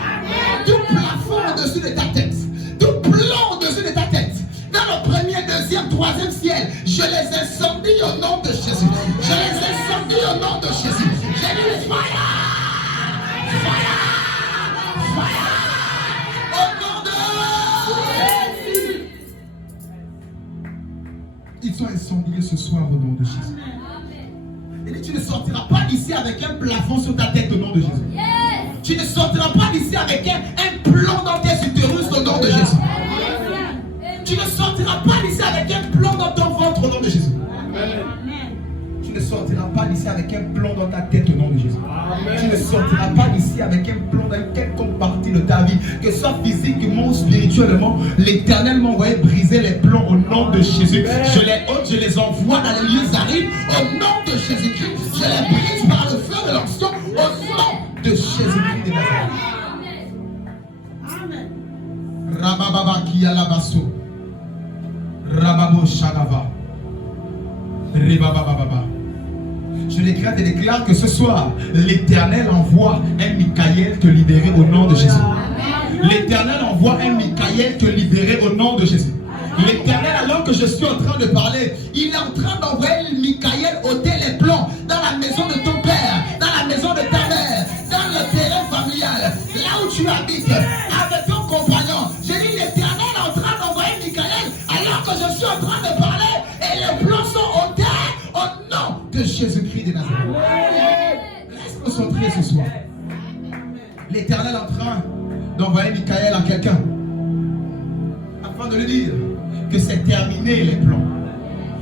Tout plafond au-dessus de ta tête, tout plan au-dessus de ta tête, dans le premier, deuxième, troisième ciel, je les incendie au nom de Jésus. Je les incendie au nom de Jésus. J'ai dit fire! Fire! Fire! Au nom de Jésus! Ils sont incendiés ce soir au nom de Jésus. Il dit, tu ne sortiras pas d'ici avec un plafond sur ta tête au nom de Jésus. Tu ne sortiras pas d'ici avec un plomb dans tes utérus au nom de Jésus. Tu ne sortiras pas d'ici avec un plomb dans ton ventre au nom de Jésus. Tu ne sortiras pas d'ici avec un plomb dans ta tête au nom de Jésus. Tu ne sortiras pas d'ici avec un plomb dans une quelconque partie de ta vie, que ce soit physiquement ou spirituellement. L'Éternel m'a envoyé briser les plombs au nom de Jésus. Je les ôte, je les envoie dans les lieux arides au nom de Jésus-Christ. Je les brise par le feu de l'onction au nom de Jésus-Christ de Nazareth. Rabababa Kiyalabaso. Rababo Shagava. Ribabababa. Je décrète et déclare que ce soir, l'Éternel envoie un Michael te libérer au nom de Jésus. L'Éternel envoie un Michael te libérer au nom de Jésus. L'Éternel, alors que je suis en train de parler, il est en train d'envoyer le Michael ôter les plombs dans la maison de ton père, dans la maison de ta mère, dans le terrain familial, là où tu habites, avec ton compagnon. J'ai dit, l'Éternel est en train d'envoyer Michael alors que je suis en train de parler et les plombs sont ôtés au nom de Jésus-Christ de Nazareth. Laisse-nous centrer ce soir. L'Éternel est en train d'envoyer Michael à quelqu'un afin de lui dire que c'est terminé les plans.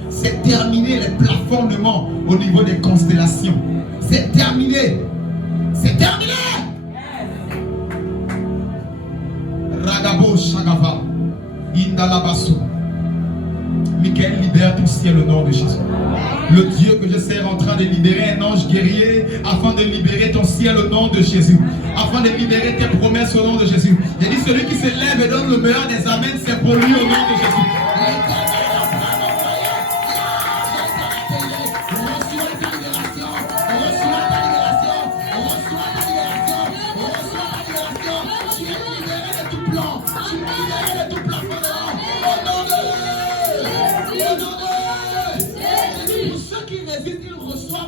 C'est terminé les plafonnements au niveau des constellations. C'est terminé. C'est terminé. Ragabo Shagava. Indalabaso. Michael, libère ton ciel au nom de Jésus. Le Dieu que je sers en train de libérer un ange guerrier afin de libérer ton ciel au nom de Jésus. Afin de libérer tes promesses au nom de Jésus. J'ai dit, celui qui se lève et donne le meilleur des amens, c'est pour lui au nom de Jésus.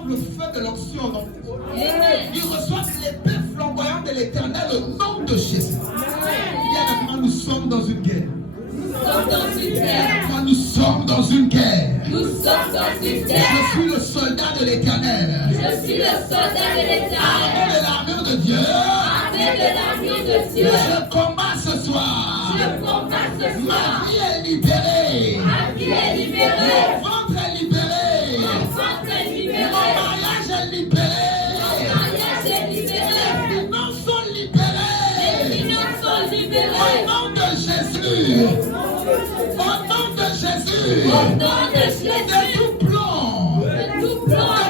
Le feu de l'onction au nom de Jésus. Ils reçoivent l'épée flamboyante de l'Éternel au nom de Jésus. Bien nous sommes dans une guerre. Nous sommes dans une guerre. Je suis le soldat de l'Éternel. Armé de l'armure de Dieu. Je combats ce soir. Ma vie est libérée. Mon ventre est libéré. Mon mariage est libéré. Les finances sont libérées. Au nom de Jésus. Au nom de Jésus. De tout plan. De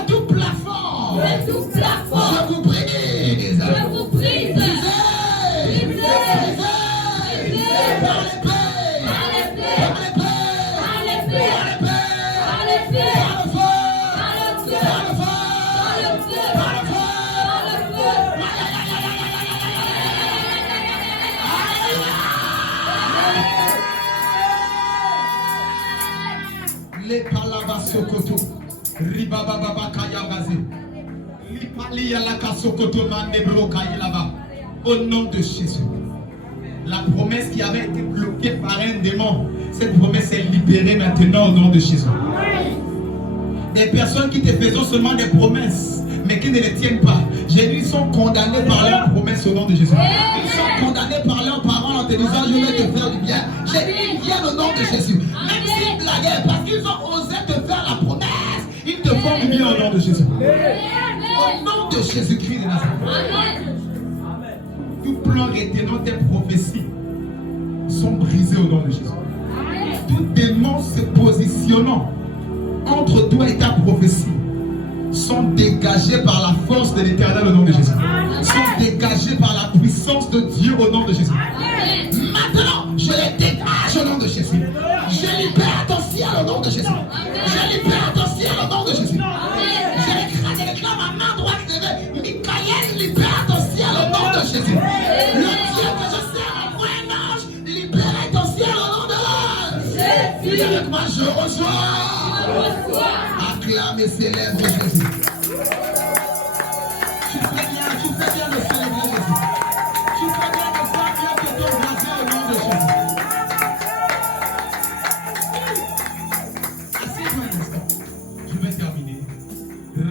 tout plafond. Je vous brise. Par l'épée. Les Palavasokoto, Ribababa Kayagaze, Lipali Yalakasokoto Mandebro Kayalaba. Au nom de Jésus. La promesse qui avait été bloquée par un démon, cette promesse est libérée maintenant au nom de Jésus. Des personnes qui te faisaient seulement des promesses, mais qui ne les tiennent pas. Ils sont condamnés par leurs promesses au nom de Jésus. Ils sont condamnés par leurs parents en te disant je vais te faire du bien. J'ai dit ils viennent au nom de Jésus. Même s'ils blaguaient, parce qu'ils ont osé te faire la promesse, ils te font du bien au nom de Jésus. Au nom de Jésus-Christ de Nazareth. Tout plan retenant tes prophéties sont brisés au nom de Jésus. Tout démon se positionnant entre toi et ta prophétie sont dégagés par la force de l'Éternel au nom de Jésus. Sont dégagés par la puissance de Dieu au nom de Jésus. Maintenant, je les dégage au nom de Jésus. Je libère ton ciel au nom de Jésus. Je libère ton ciel au nom de Jésus. Je reçois. Acclame et célèbre Jésus. Tu fais bien de célébrer Jésus. Tu fais bien de faire bien que ton brasier au nom de Jésus. Assieds-toi un instant. Je vais terminer.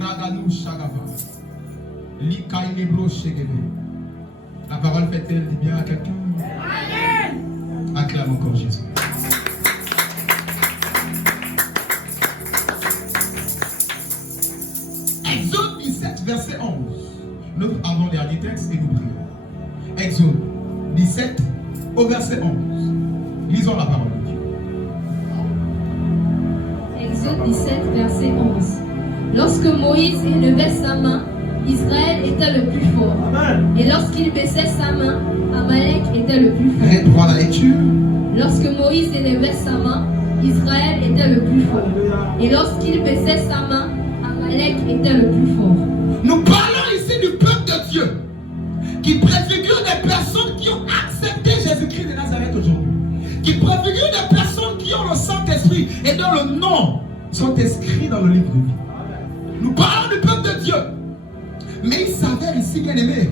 Raganou Shagava. Likainebro Shegebe. La parole fait-elle du bien à quelqu'un? Amen. Acclame encore Jésus. Exode 17, verset 11. Notre avant-dernier texte et nous prions. Exode 17 au verset 11. Lisons la parole de Dieu. Exode 17, verset 11. Lorsque Moïse élevait sa main, Israël était le plus fort. Amen. Et lorsqu'il baissait sa main, Amalek était le plus fort. Reprends la lecture. Lorsque Moïse élevait sa main, Israël était le plus fort. Et lorsqu'il baissait sa main, Amalek était le plus fort. Nous parlons ici du peuple de Dieu qui préfigure des personnes qui ont accepté Jésus-Christ de Nazareth aujourd'hui. Qui préfigure des personnes qui ont le Saint-Esprit et dont le nom sont inscrits dans le livre de vie. Nous parlons du peuple de Dieu. Mais il s'avère ici, bien aimé,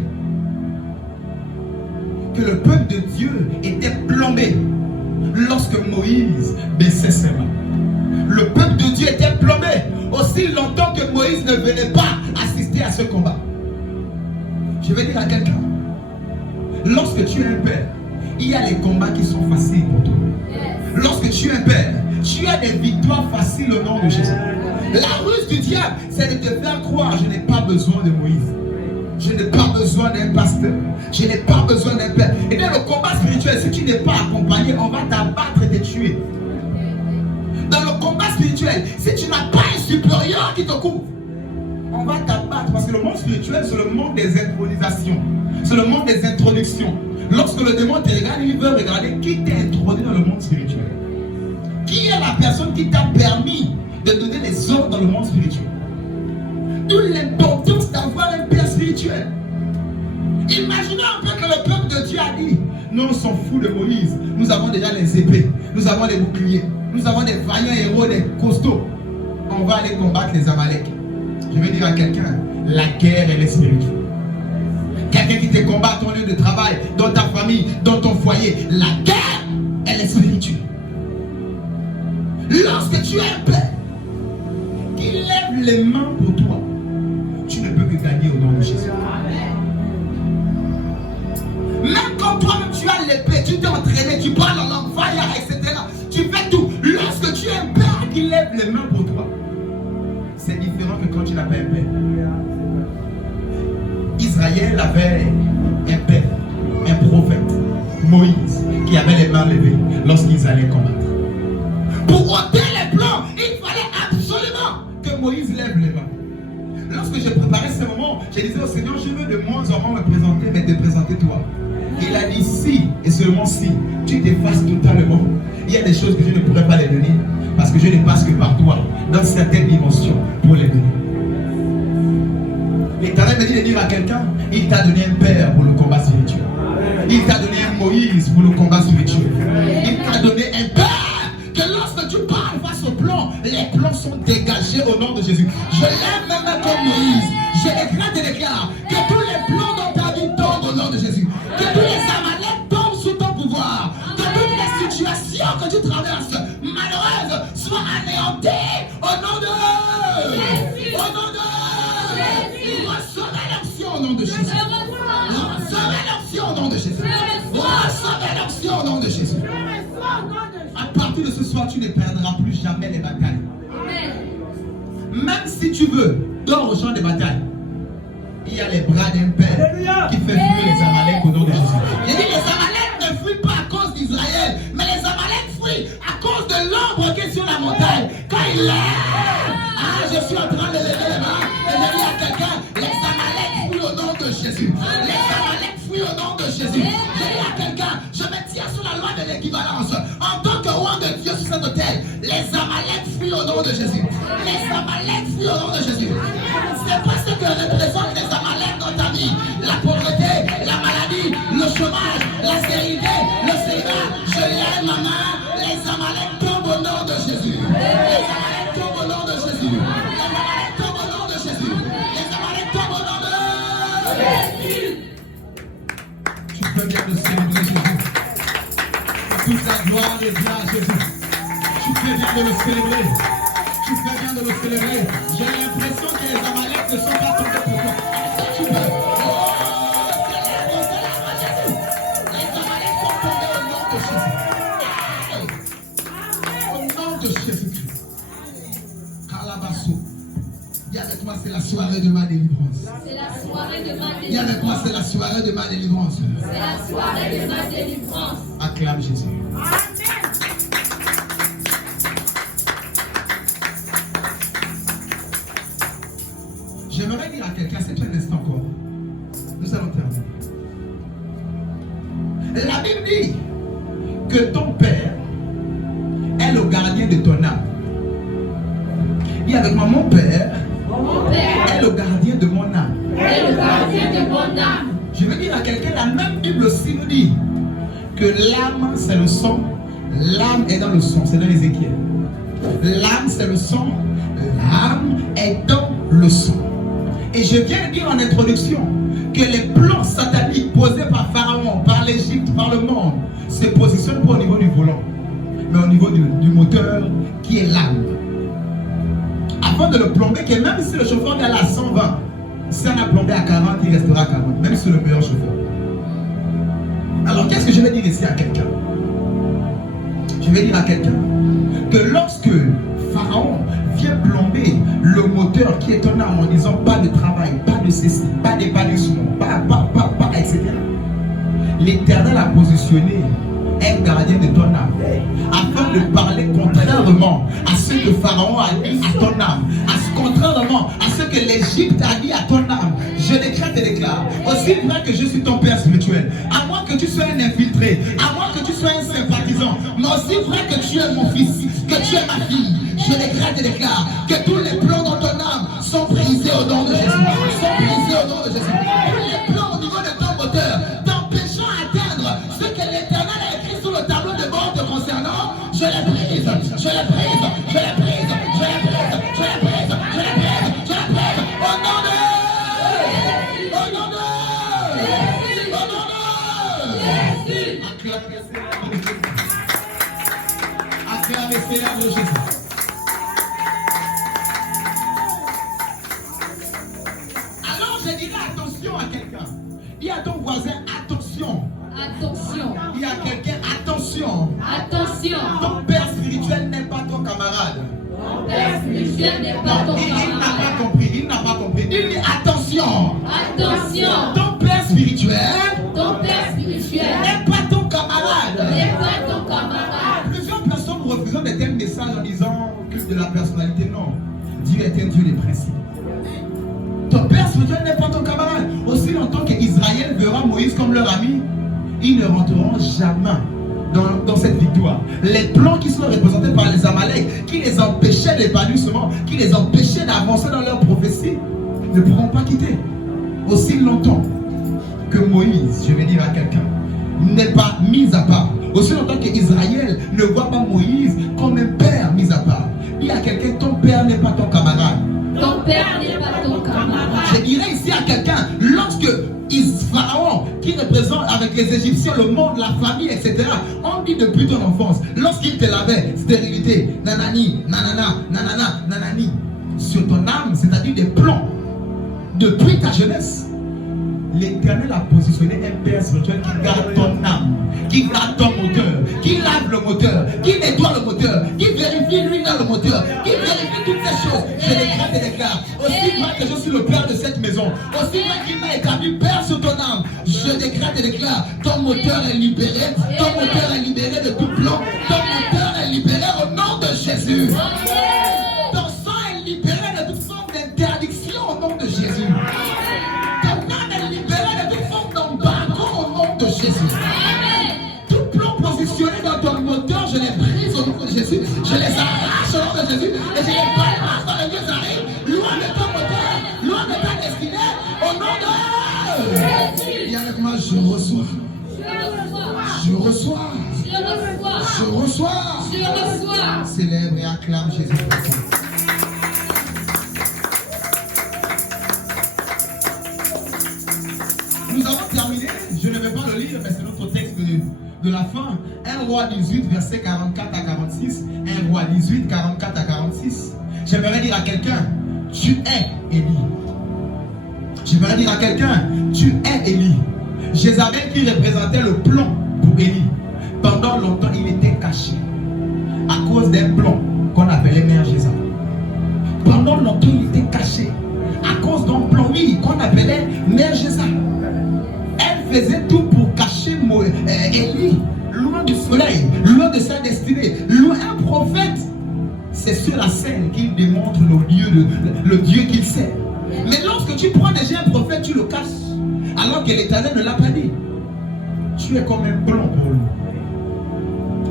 que le peuple de Dieu était plombé lorsque Moïse baissait ses mains. Le peuple de Dieu était plombé aussi longtemps que Moïse ne venait pas assister à ce combat. Je vais dire à quelqu'un, lorsque tu es un père, il y a les combats qui sont faciles pour toi. Lorsque tu es un père, tu as des victoires faciles au nom de Jésus. La ruse du diable, c'est de te faire croire, je n'ai pas besoin de Moïse. Je n'ai pas besoin d'un pasteur. Je n'ai pas besoin d'un père. Et dans le combat spirituel, si tu n'es pas accompagné, on va t'abattre et te tuer. Dans le combat spirituel, si tu n'as pas un supérieur qui te couvre, on va t'abattre. Parce que le monde spirituel, c'est le monde des intronisations. C'est le monde des introductions. Lorsque le démon te regarde, il veut regarder qui t'a introduit dans le monde spirituel. Qui est la personne qui t'a permis de donner les ordres dans le monde spirituel? D'où l'importance d'avoir un père spirituel. Imaginez un peu que le peuple de Dieu a dit, nous on s'en fout de Moïse, nous avons déjà les épées, nous avons les boucliers, nous avons des vaillants héros, des costauds, on va aller combattre les Amalek. Je veux dire à quelqu'un, la guerre elle est spirituelle. Quelqu'un qui te combat à ton lieu de travail, dans ta famille, dans ton foyer, la guerre elle est spirituelle. Lorsque tu es un père qui lève les mains pour toi, tu ne peux que gagner au nom de Jésus. Même quand toi-même tu as l'épée, tu t'es entraîné, tu parles en langue, fire, etc. Tu fais tout. Lorsque tu es un père qui lève les mains pour toi, c'est différent que quand tu n'as pas un père. Israël avait un père, un prophète, Moïse, qui avait les mains levées lorsqu'ils allaient combattre. Pour ôter les plans, il fallait absolument que Moïse lève les mains. Lorsque j'ai préparé ce moment, je disais au Seigneur, je veux de moins en moins me présenter, mais te présenter toi. Il a dit si, et seulement si, tu t'effaces totalement, il y a des choses que je ne pourrais pas les donner, parce que je ne passe que par toi, dans certaines dimensions, pour les donner. L'Éternel me dit de dire à quelqu'un, il t'a donné un père pour le combat spirituel. Il t'a donné un Moïse pour le combat spirituel. Il t'a donné un père. Que lorsque tu parles face au plan, les plans sont dégagés au nom de Jésus. Je lève mes mains comme Moïse. Je déclare et déclare que tous les plans dans ta vie tombent au nom de Jésus. Que tous les Amalek tombent sous ton pouvoir. Que toutes les situations que tu traverses, malheureuses, soient anéanties au nom de Jésus. Au nom de Jésus. Recevez l'onction au nom de Jésus. Recevez l'onction au nom de Jésus. Recevez l'onction au nom de Jésus. À partir de ce soir, tu ne perdras plus jamais les batailles. Amen. Même si tu veux, dors au champ de bataille. Il y a les bras d'un père qui fait fuir les Amalek au nom de Jésus. Il dit les Amalek ne fuient pas à cause d'Israël, mais les Amalek fuient à cause de l'ombre qui est sur la montagne. Quand il lève, je suis en train de lever les mains et je dis à quelqu'un, les Amalek fuient au nom de Jésus. Les Amalek fuient au nom de Jésus. Je dis à quelqu'un, je me tiens sous la loi de l'équivalence. En tant que roi de Dieu sur cet autel, les Amalek fuient au nom de Jésus. Les Amalek fuient au nom de Jésus. C'est pas ce que représentent les Amalek dans ta vie. La pauvreté, la maladie, le chômage, la stérilité, le célibat. Je lève ma main, les Amalek tombent au nom de Jésus. Allez, viens à Jésus. Tu fais bien de le célébrer. Tu fais bien de le célébrer. J'ai l'impression que les Amaleks ne sont pas tombés pour toi. Tu peux. Oh, célèbre Jésus. Les Amaleks sont tombés au nom de Jésus. Au nom de Jésus-Christ. Calabasso. Dis avec moi, c'est la soirée de ma délivrance. C'est la soirée de ma Dis avec moi, délivrance. c'est la soirée de ma délivrance. C'est la soirée de ma délivrance. Acclame Jésus. J'aimerais dire à quelqu'un, c'est un instant encore. Nous allons terminer. La Bible dit que ton père est le gardien de ton âme. Dis avec moi, mon père Mon père est le gardien de mon âme. est le gardien de mon âme. Je veux dire à quelqu'un, la même Bible aussi nous dit que l'âme c'est le sang, l'âme est dans le sang, c'est dans Ézéchiel. L'âme c'est le sang, l'âme est dans le sang. Et je viens de dire en introduction que les plans sataniques posés par Pharaon, par l'Égypte, par le monde, se positionnent pas au niveau du volant, mais au niveau du moteur qui est l'âme. Avant de le plomber, que même si le chauffeur est à 120, si on a plombé à 40, il restera à 40, même si c'est le meilleur chauffeur. Alors qu'est-ce que je vais dire ici à quelqu'un? Je vais dire à quelqu'un que lorsque Pharaon vient plomber le moteur qui est ton âme en disant pas de travail, pas de ceci, pas d'épanouissement, pas, etc. L'Éternel a positionné un gardien de ton âme afin de parler contrairement à ce que Pharaon a dit à ton âme, contrairement à ce que l'Égypte a dit à ton âme. Je décrète et déclare, aussi vrai que je suis ton père spirituel, à moins que tu sois un infiltré, à moins que tu sois un sympathisant, mais aussi vrai que tu es mon fils, que tu es ma fille, je décrète et déclare que tous les plans dans ton âme sont brisés au nom de Jésus, sont brisés au nom de Jésus. Tous les plans au niveau de ton moteur t'empêchant d'atteindre ce que l'Éternel a écrit sur le tableau de bord te concernant, je les brise, je les brise, je les brise, je les brise, je les brise, je les brise, je les brise, au nom de acclamez Seigneur Jésus. Alors je dirais attention à quelqu'un. Dis à ton voisin attention. Attention. Dis à quelqu'un attention. Attention. Ton père spirituel n'est pas ton camarade. Ton père spirituel n'est pas ton Il n'a camarade. pas compris. Il n'a pas compris. Dis-lui attention. Attention. Ton père spirituel Ton père spirituel n'est pas ton camarade. n'est pas ton camarade. Plusieurs personnes refusent d'être un message en disant culte de la personnalité. Non. Dieu est un Dieu des principes. Ton père spirituel n'est pas ton camarade. Aussi longtemps qu'Israël verra Moïse comme leur ami, ils ne rentreront jamais dans cette victoire. Les plans qui sont représentés par les Amaleks, qui les empêchaient d'épanouissement, qui les empêchaient d'avancer dans leur prophétie, ne pourront pas quitter. Aussi longtemps que Moïse, je vais dire à quelqu'un, n'est pas mis à part. Aussi longtemps qu'Israël ne voit pas Moïse comme un père mis à part. Dis à quelqu'un, ton père n'est pas ton camarade. Ton père n'est pas ton camarade. Je dirais ici à quelqu'un, lorsque Pharaon, qui représente avec les Égyptiens le monde, la famille, etc., on dit depuis ton enfance, lorsqu'il te lavait, stérilité, nanani, nanana, nanana, nanani, sur ton âme, c'est-à-dire des plans, depuis ta jeunesse, l'Éternel a positionné un père spirituel qui garde ton âme, qui garde ton moteur, qui lave le moteur, qui nettoie le moteur, qui vérifie lui dans le moteur, qui vérifie toutes ces choses. Je décrète et déclare, aussi vrai que je suis le père de cette maison, aussi vrai qu'il m'a établi père sur ton âme, je décrète et déclare, ton moteur est libéré, ton moteur est libéré de tout plan, ton moteur est libéré au nom de Jésus. Ton sang est libéré de toute forme d'interdiction au nom de Jésus. Tout plan positionné dans ton moteur, je les brise au nom de Jésus. Je les arrache au nom de Jésus. Et je les balance dans les lieux arrivent. Loin de ton moteur, loin de ta destinée. Au nom de Jésus. Et avec moi, je reçois. Je reçois. Je reçois. Je reçois. Célèbre et acclame Jésus. Nous avons terminé, je ne vais pas le lire, mais c'est notre texte de la fin. 1 Roi 18, verset 44 à 46. 1 Roi 18, 44 à 46. J'aimerais dire à quelqu'un, tu es Élie. J'aimerais dire à quelqu'un, tu es Élie. Jézabel qui représentait le plan pour Élie. Pendant longtemps, il était caché à cause d'un plan qu'on appelait Mère Jézabel. Pendant longtemps, il était caché à cause d'un plan, oui, qu'on appelait Mère Jézabel. Elle faisait tout pour cacher Élie, loin du soleil, loin de sa destinée, loin un prophète. C'est sur la scène qu'il démontre le Dieu qu'il sait. Mais lorsque tu prends déjà un prophète, tu le caches, alors que l'Éternel ne l'a pas dit. Tu es comme un blanc pour lui.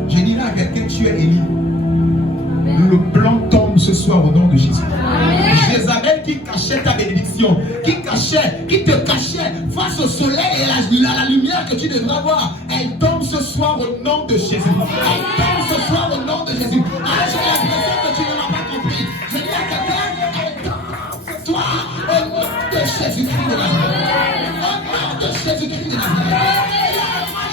Je dirais à quelqu'un, tu es Élie. Le blanc tombe ce soir au nom de Jésus. Jézabel qui cachait ta bénédiction, qui te cachait face au soleil et à la lumière que tu devrais avoir, elle tombe ce soir au nom de Jésus. Elle tombe ce soir au nom de Jésus. Ah, j'ai l'impression que tu ne l'as pas compris. Je dis à quelqu'un, elle tombe ce soir au nom de Jésus-Christ de Nazareth. Au nom de Jésus-Christ de Nazareth.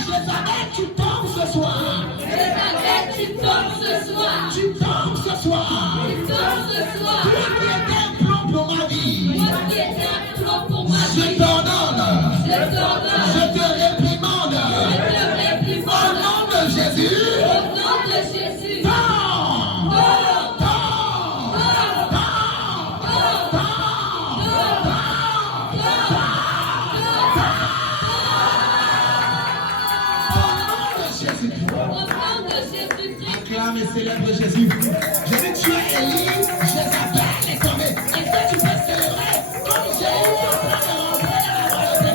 Jézabel, tu tombes ce soir. Jézabel, tu tombes ce soir. Tu tombes ce soir. Tu tombes ce soir. Toi qui étais un plan pour ma vie. Moi qui étais un plan pour ma Je vie. t'ordonne. Je t'ordonne. Je te réprimande. Je te réprimande. Au nom de Jésus. Au nom de Jésus. Tombe. Acclame et célèbre Jésus. Je dis, tu es Élie, Jézabel est tombée. Est-ce que tu peux célébrer comme Jésus est en train de rentrer dans la royauté?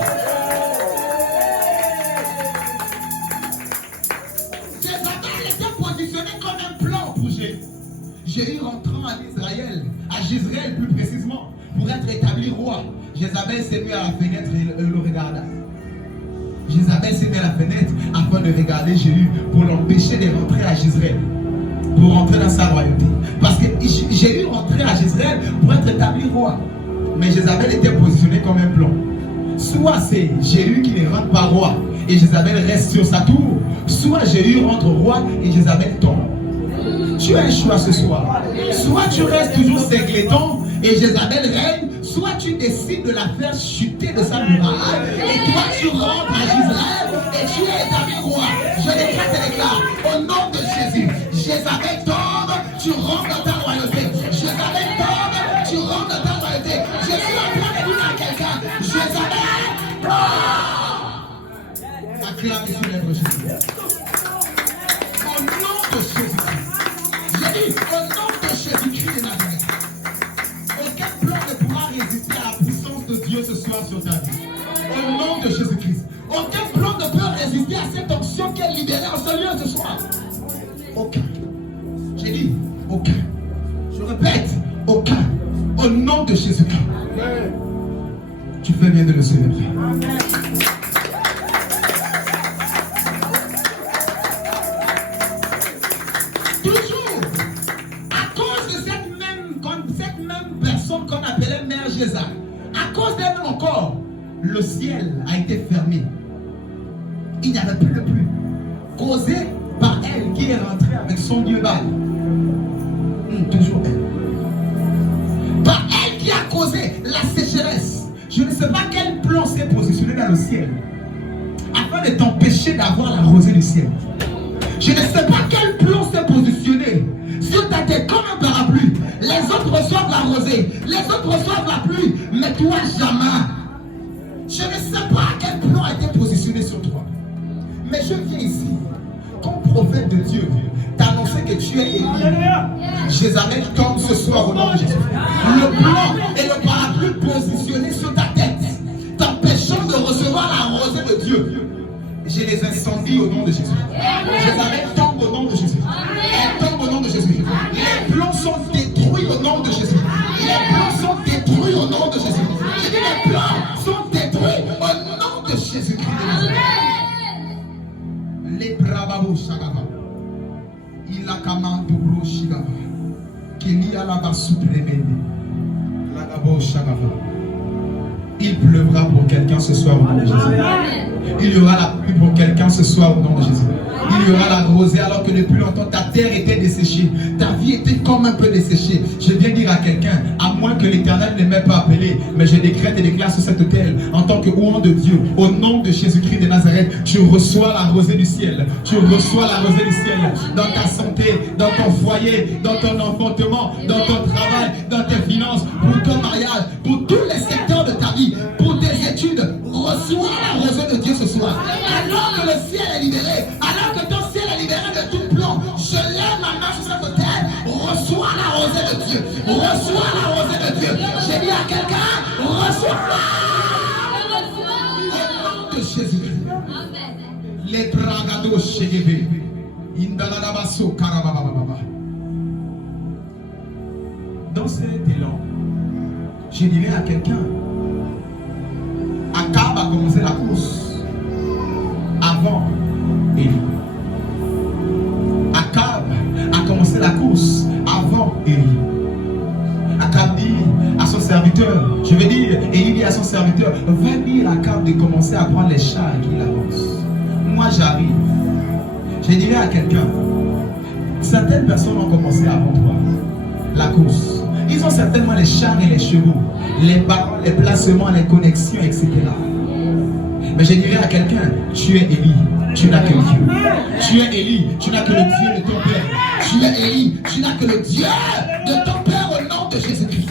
Jézabel était positionné comme un plan pour Jéhu. Jéhu rentrant en Israël, à Jezreel plus précisément, pour être établi roi. Jézabel s'est mis à la fenêtre et le regarda. Jézabel s'est mis à la fenêtre afin de regarder Jéhu pour l'empêcher de rentrer à Jezreel, pour rentrer dans sa royauté. Parce que Jéhu rentrait à Jezreel pour être établi roi. Mais Jézabel était positionnée comme un plan. Soit c'est Jéhu qui ne rentre pas roi et Jézabel reste sur sa tour, soit Jéhu rentre roi et Jézabel tombe. Tu as un choix ce soir. Soit tu restes toujours singleton et Jézabel règne, soit tu décides de la faire chuter de sa muraille et toi tu rentres à Jezreel et tu es établi roi. Je déclare et déclare au nom de Jésus. Jézabel tombe, tu rentres dans ta royauté. Jézabel tombe, tu rentres dans ta royauté. Je suis en train de dire à quelqu'un, Jézabel tombe. Acclame et célèbre Jésus. Au nom de Jésus-Christ. J'ai dit, au nom de Jésus-Christ de Nazareth. Aucun plan ne pourra résister à la puissance de Dieu ce soir sur ta vie. Au nom de Jésus-Christ. Aucun plan ne peut résister à cette onction qui est libérée en ce lieu ce soir. Aucun. J'ai dit aucun. Je répète, aucun. Au nom de Jésus-Christ. Tu fais bien de le célébrer. Toujours, à cause de cette même personne qu'on appelait Mère Jézabel, à cause d'elle encore, le ciel a été fermé. Il n'y avait plus de pluie. Causé par elle qui est rentrée avec son Dieu Baal. Toujours elle. Par elle qui a causé la sécheresse. Je ne sais pas quel plan s'est positionné dans le ciel afin de t'empêcher d'avoir la rosée du ciel. Je ne sais pas quel plan s'est positionné sur ta tête comme un parapluie. Les autres reçoivent la rosée, les autres reçoivent la pluie, mais toi jamais. Je ne sais pas quel plan a été positionné sur toi. Mais je viens ici, comme prophète de Dieu, t'annoncer que tu es Élie. Jézabel tombe ce soir au nom de Jésus. Le plan et le parapluie positionné sur ta tête, t'empêchant de recevoir la rosée de Dieu. Je les incendie au nom de Jésus. Jézabel tombe au nom de Jésus. Elle tombe au nom de Jésus. Les plans sont détruits au nom de Jésus. Les plans sont détruits au nom de Jésus. Je dis les plans sont détruits au nom de Jésus-Christ. Les brababos shagaba. Il a kamando bro shigaba. Keli alaba supremende. Lagabo shagaba. Il pleuvra pour quelqu'un ce soir au nom de Jésus. Il y aura la pluie pour quelqu'un ce soir au nom de Jésus. Il il y aura la rosée alors que depuis longtemps ta terre était desséchée. Ta vie était comme un peu desséchée. Je viens dire à quelqu'un, à moins que l'Éternel ne m'ait pas appelé, mais je décrète et déclare sur cette autel, en tant que ouan de Dieu, au nom de Jésus-Christ de Nazareth, tu reçois la rosée du ciel. Tu reçois la rosée du ciel dans ta santé, dans ton foyer, dans ton enfantement, dans ton travail, dans tes finances, pour ton mariage, pour tous les secteurs de ta vie, pour tes études. Reçois la rosée de Dieu ce soir. Alors que le ciel est libéré, alors que ton ciel est libéré de tout plan, je lève ma main sur cette autel. Reçois la rosée de Dieu. Reçois la rosée de Dieu. J'ai dit à quelqu'un, reçois-la. Au nom de Jésus. Les bragados chegebe. Indalalabaso karababababa. Dans cet élan, je dirais à quelqu'un, Akab a commencé la course avant Élie. Akab a commencé la course avant Élie. Akab dit à son serviteur, je vais dire, Élie dit à son serviteur, va dire à Akab de commencer à prendre les chars et qu'il avance. Moi j'arrive. Je dirais à quelqu'un, certaines personnes ont commencé avant toi la course. Ils ont certainement les chars et les chevaux, les paroles, les placements, les connexions, etc. Mais je dirais à quelqu'un, tu es Élie, tu n'as que Dieu. Tu es Élie, tu n'as que le Dieu de ton Père. Tu es Élie, tu n'as que le Dieu de ton Père au nom de Jésus-Christ.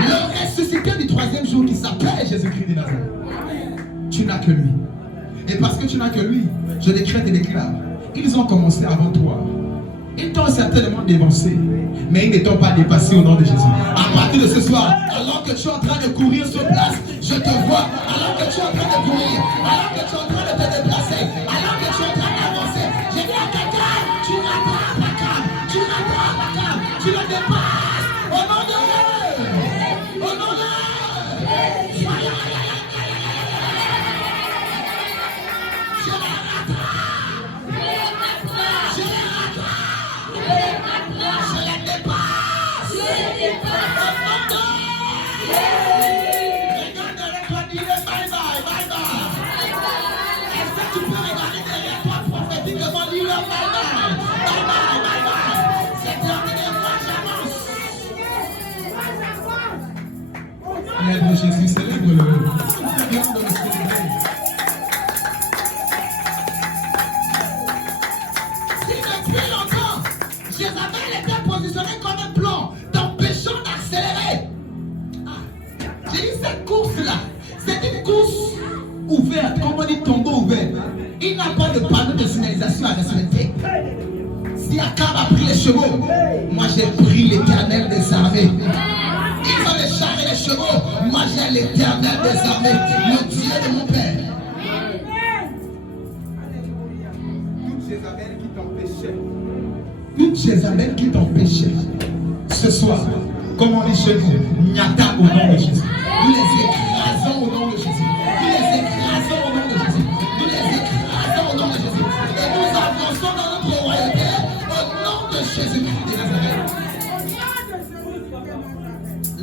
Le ressuscité du troisième jour qui s'appelle Jésus-Christ de Nazareth. Tu n'as que lui. Et parce que tu n'as que lui, je décrète et déclare, ils ont commencé avant toi. Ils t'ont certainement dévancé, mais ils ne t'ont pas dépassé au nom de Jésus. À partir de ce soir, alors que tu es en train de courir sur place, je te vois. Alors que tu es en train de courir, alors que tu es en train de te déplacer, alors que tu es en train d'avancer, je dis à quelqu'un, tu rattrapes la cave, tu rattrapes la cave, tu le dépasses. Au nom de Dieu, au nom de Dieu. Célèbre Jésus, célèbre-le. Si depuis longtemps, Jézabel était positionné comme un plan t'empêchant d'accélérer. J'ai dit cette course-là, c'est une course ouverte, comme on dit tombeau ouvert. Il n'a pas de panneau de signalisation à respecter. Si Akab a pris les chevaux, moi j'ai pris l'Éternel des armées. Ils ont les chars et les chevaux. Moi j'ai l'Éternel des armées, le Dieu de mon Père. Toute Jézabel qui t'empêchait, ce soir, comme on dit chez nous, Nyata au nom de Jésus. Nous les écrasons au nom de Jésus. Nous les écrasons au nom de Jésus. Nous les écrasons au nom de Jésus. Et nous avançons dans notre royauté au nom de Jésus-Christ de Nazareth.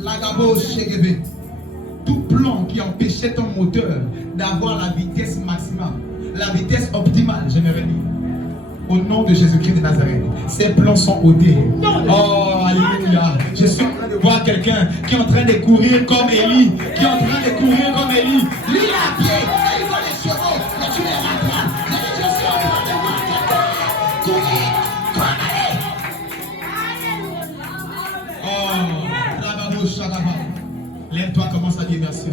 Lagabo Shegebe. Tout plan qui empêchait ton moteur d'avoir la vitesse maximale, la vitesse optimale, j'aimerais dire. Au nom de Jésus-Christ de Nazareth, ces plans sont ôtés. Oh, alléluia. Je suis en train de voir quelqu'un qui est en train de courir comme Élie. Qui est en train de courir comme Élie. Lui, il est à pied. Et ils ont les chevaux. Mais tu les rattrapes. Je suis en train de voir quelqu'un courir comme Élie. Oh, Rababo Shagaba. Lève-toi, commence à dire merci.